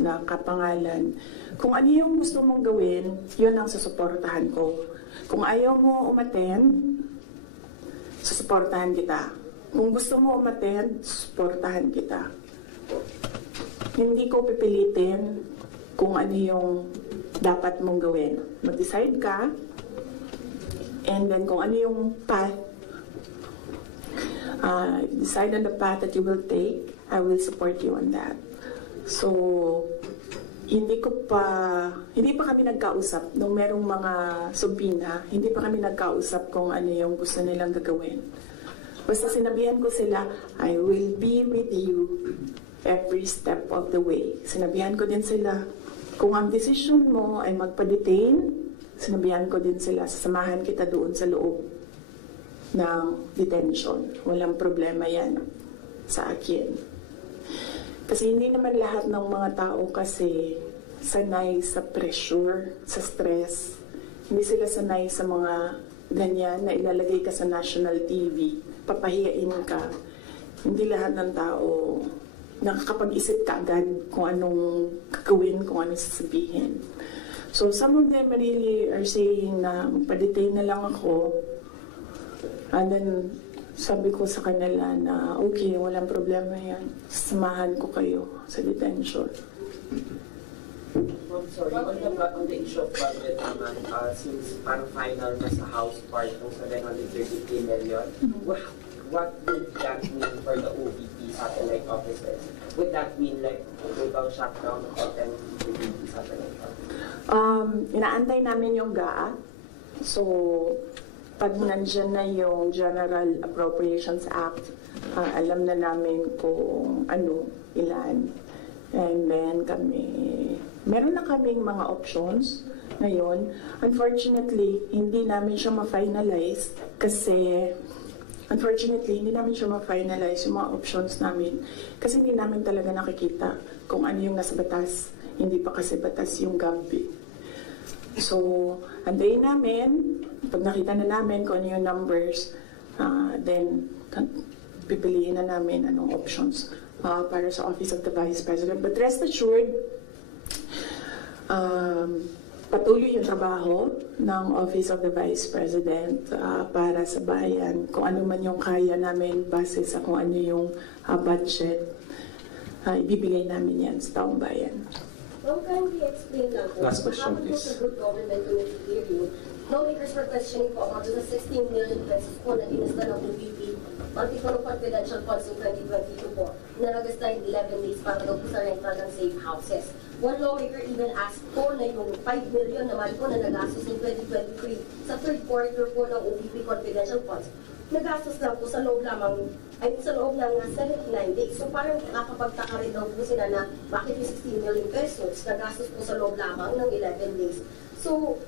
na kapangalan. Kung ano yung gusto mong gawin, yun ang susuportahan ko. Kung ayaw mo umattend, susuportahan kita. Kung gusto mo umattend, susuportahan kita. Hindi ko pipilitin kung ano yung dapat mong gawin. Mag-decide ka, and then kung ano yung path, decide on the path that you will take, I will support you on that. So, hindi pa kami nagkausap nung merong mga subpina, hindi pa kami nagkausap kung ano yung gusto nilang gagawin. Basta sinabihan ko sila, I will be with you every step of the way. Sinabihan ko din sila, kung ang decision mo ay magpa-detain, sinabihan ko din sila, sasamahan kita doon sa loob ng detention. Walang problema yan sa akin. Kasi hindi naman lahat ng mga tao kasi sanay sa pressure, sa stress. Hindi sila sanay sa mga ganyan na ilalagay ka sa national TV, papahiyain ka. Hindi lahat ng tao nakakapag-isip ka agad kung anong gagawin, kung anong sasabihin. So some of them really are saying na magpa-detain na lang ako. And then sabi ko sa kanila na okay, walang problema yan. Samahan ko kayo sa detention. I'm sorry, on the issue of budget naman, since parang final na sa House part ng 733 million, what would that mean for the OVP satellite offices? Would that mean like total shutdown of all OVP satellite offices? Inaantay namin yung GAA. So, pag nandyan na yung General Appropriations Act, alam na namin kung ano, ilan. And then meron na kaming mga options ngayon. Unfortunately, hindi namin siya ma-finalize kasi yung mga options namin kasi hindi namin talaga nakikita kung ano yung nasa batas. Hindi pa kasi batas yung GAB. So, andayin namin, pag nakita na namin kung ano yung numbers, then pipiliin na namin anong options para sa Office of the Vice President. But rest assured, patuloy yung trabaho ng Office of the Vice President para sa bayan. Kung ano man yung kaya namin base sa kung ano yung budget, ibibigay namin yan sa taong bayan. Well, can we explain lang po? Last question, What happened please. to the good government to hear you? Lawmakers were questioning po about the 16 million pesos po na inasta ng OVP Multiple Confidential Funds in 2022 po na nagasta in 11 days para daw po sa rental ng safe houses. One lawmaker even asked po na yung 5 million naman po na nagastos in 2023 sa third quarter po ng OVP Confidential Funds. Nagastos lang po sa loob lamang sa loob ng 79 days. So parang nakakapagtaka rin daw po sila na bakit yung 16 million pesos nagastos po sa loob lamang ng 11 days. So,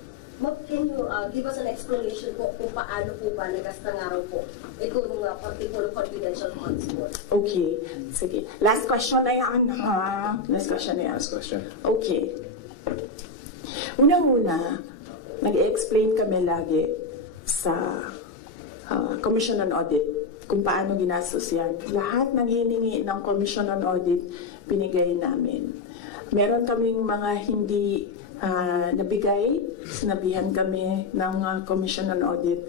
can you give us an explanation po kung paano po ba nagasta nga raw po itong particular confidential funds po? Okay, sige. Last question na yan. Last question. Okay. Unang-una, nag-explain kami lagi sa Commission on Audit kung paano ginastos yan. Lahat ng hiningi ng Commission on Audit, binigay namin. Meron kaming mga hindi nabigay, sinabihan kami ng Commission on Audit,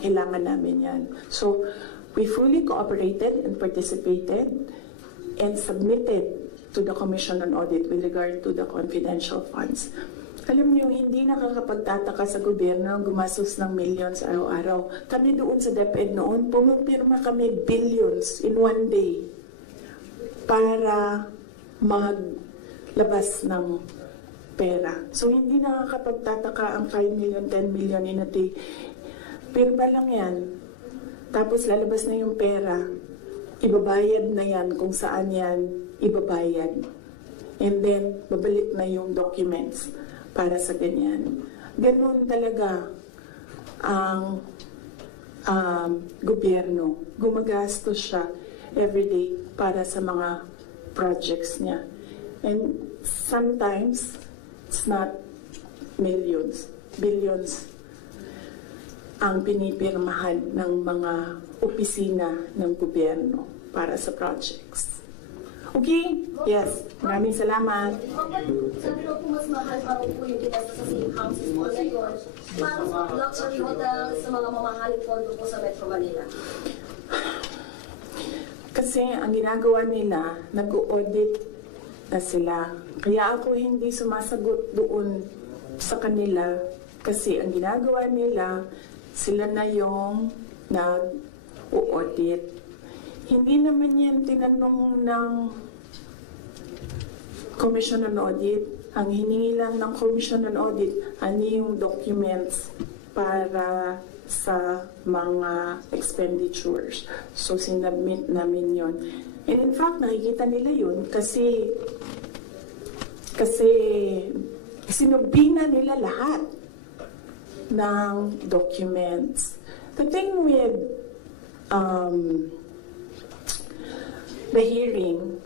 kailangan namin yan. So, we fully cooperated and participated and submitted to the Commission on Audit with regard to the confidential funds. Alam niyo, hindi nakakapagtataka sa gobyerno ang gumastos ng millions araw-araw. Kami doon sa DepEd noon, pumipirma kami billions in one day para maglabas ng pera. So, hindi nakakapagtataka ang 5 million, 10 million in a day. Pirma lang yan. Tapos lalabas na yung pera. Ibabayad na yan kung saan yan ibabayad. And then, babalik na yung documents para sa ganyan. Ganun talaga ang gobyerno. Gumagastos siya everyday para sa mga projects niya. And sometimes, it's not millions, billions ang pinipirmahan ng mga opisina ng gobyerno para sa projects. Okay? Yes. Maraming salamat. Sabi ko po mas mahal pa po yung ginasta sa safe houses po ngayon. Parang luxury hotel sa mga mamahaling kondo po sa Metro Manila. Kasi ang ginagawa nila, nag-audit na sila. Kaya ako hindi sumasagot doon sa kanila kasi ang ginagawa nila, sila na yung nag-audit. Hindi naman yan tinanong ng Commission on Audit. Ang hiningi lang ng Commission on Audit, ano yung documents para sa mga expenditures. So, sinubmit namin yon. And in fact, nakikita nila yun kasi sinubina nila lahat ng documents. The thing with the hearing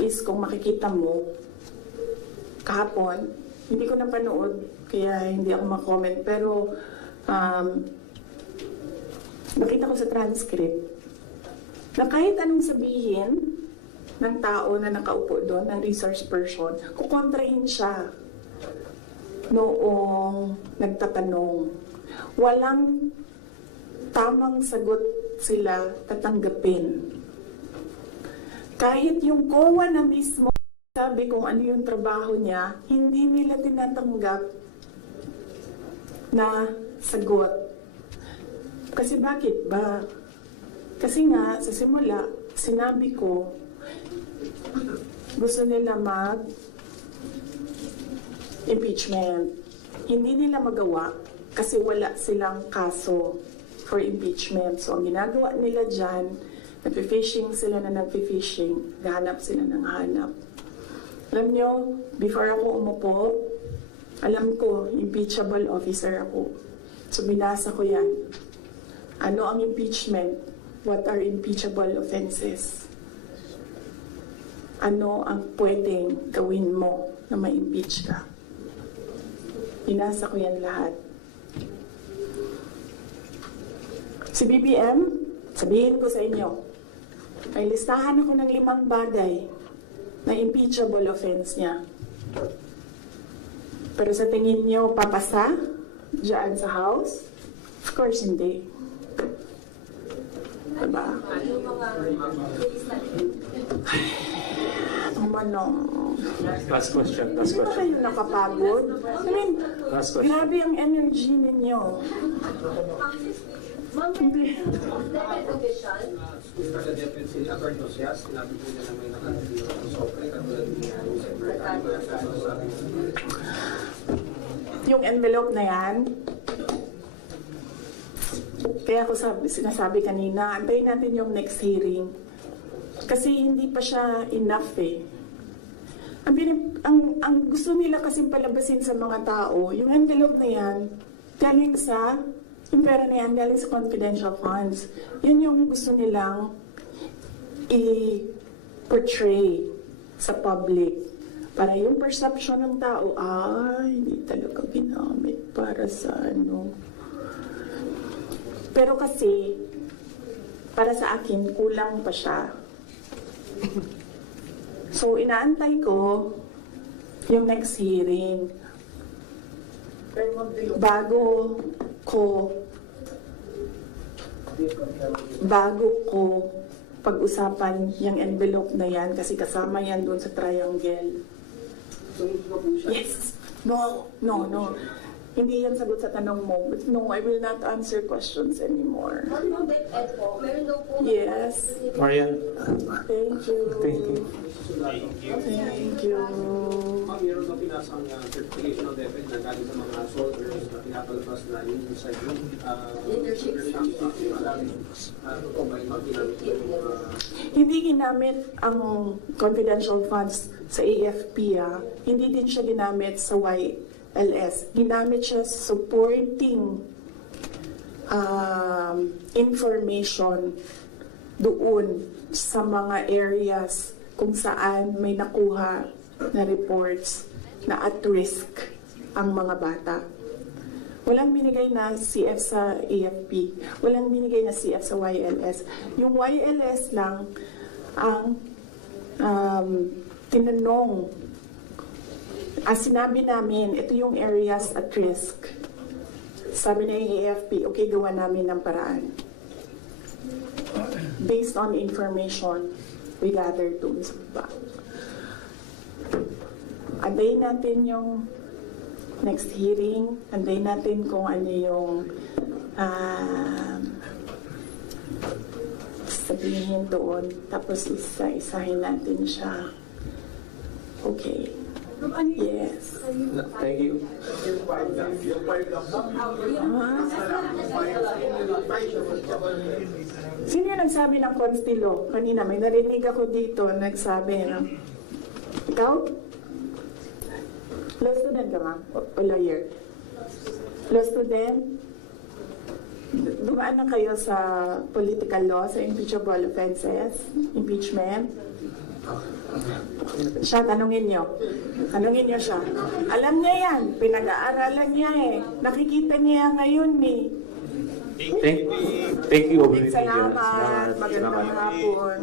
is kung makikita mo kahapon, hindi ko napanood kaya hindi ako makomment pero nakita ko sa transcript na kahit anong sabihin ng tao na nakaupo doon, ng resource person, kukontrahin siya noong nagtatanong. Walang tamang sagot sila tatanggapin. Kahit yung COA na mismo sabi kung ano yung trabaho niya, hindi nila tinatanggap na sagot. Kasi bakit ba? Kasi nga, sa simula, sinabi ko, gusto nila mag-impeachment. Hindi nila magawa kasi wala silang kaso for impeachment. So, ang ginagawa nila dyan, nagpi-fishing sila na nagpi-fishing, gahanap sila ng hanap. Alam nyo, before ako umupo, alam ko, impeachable officer ako. So, binasa ko yan. Ano ang impeachment? What are impeachable offenses? Ano ang pwedeng gawin mo na ma-impeach ka? Binasa ko yan lahat. Si BBM, sabihin ko sa inyo, may listahan ako ng 5 bagay na impeachable offense niya. Pero sa tingin niyo, papasa dyan sa House? Of course, hindi. Diba? Last question. Hindi ba kayo nakapagod? I mean, Last question. grabe ang energy ninyo. Hindi. Mr. Deputy, si Atty. Osias, sinabi po niya na may nakalagay ng software katulad ni Secretary. Yung envelope na yan, kaya ako sinasabi kanina, antayin natin yung next hearing. Kasi hindi pa siya enough eh. Ang gusto nila kasing palabasin sa mga tao, yung envelope na yan, galing sa, yung pera na yan, galing sa confidential funds. Yun yung gusto nilang i-portray sa public. Para yung perception ng tao, hindi talaga ginamit para sa ano. Pero kasi, para sa akin, kulang pa siya. So, inaantay ko yung next hearing. Bago ko pag-usapan yung envelope na yan kasi kasama yan doon sa triangle. Yes. No. Hindi yan sagot sa tanong mo. But no, I will not answer questions anymore. Yes. Marian. Thank you. Thank you. Thank you. Meron na pinasang certification of debit na galing sa mga soldiers na pinapalabas na yun sa yung Hindi ginamit ang confidential funds sa AFP. Hindi din siya ginamit sa YLS. Ginamit siya supporting information doon sa mga areas kung saan may nakuha na reports na at risk ang mga bata. Walang binigay na CF sa AFP. Walang binigay na CF sa YLS. Yung YLS lang ang tinanong, sinabi namin, ito yung areas at risk. Sabi ng AFP, okay, gawa namin ng paraan. Based on information we gathered doon sa baba. Antayin natin yung next hearing, antayin natin kung ano yung sabihin doon, tapos isa-isahin natin siya. Okay. Yes. Thank you. Sino yung nagsabi ng Constilo? Kanina, may narinig ako dito, nagsabi, no? Ikaw? Law student ka ba? O lawyer? Law student? Dumaan na kayo sa political law, sa impeachable offenses, impeachment? Siya, tanungin niyo. Tanungin niyo siya. Alam niya yan. Pinag-aaralan niya eh. Nakikita niya ngayon eh. Thank you. Salamat. Magandang hapon.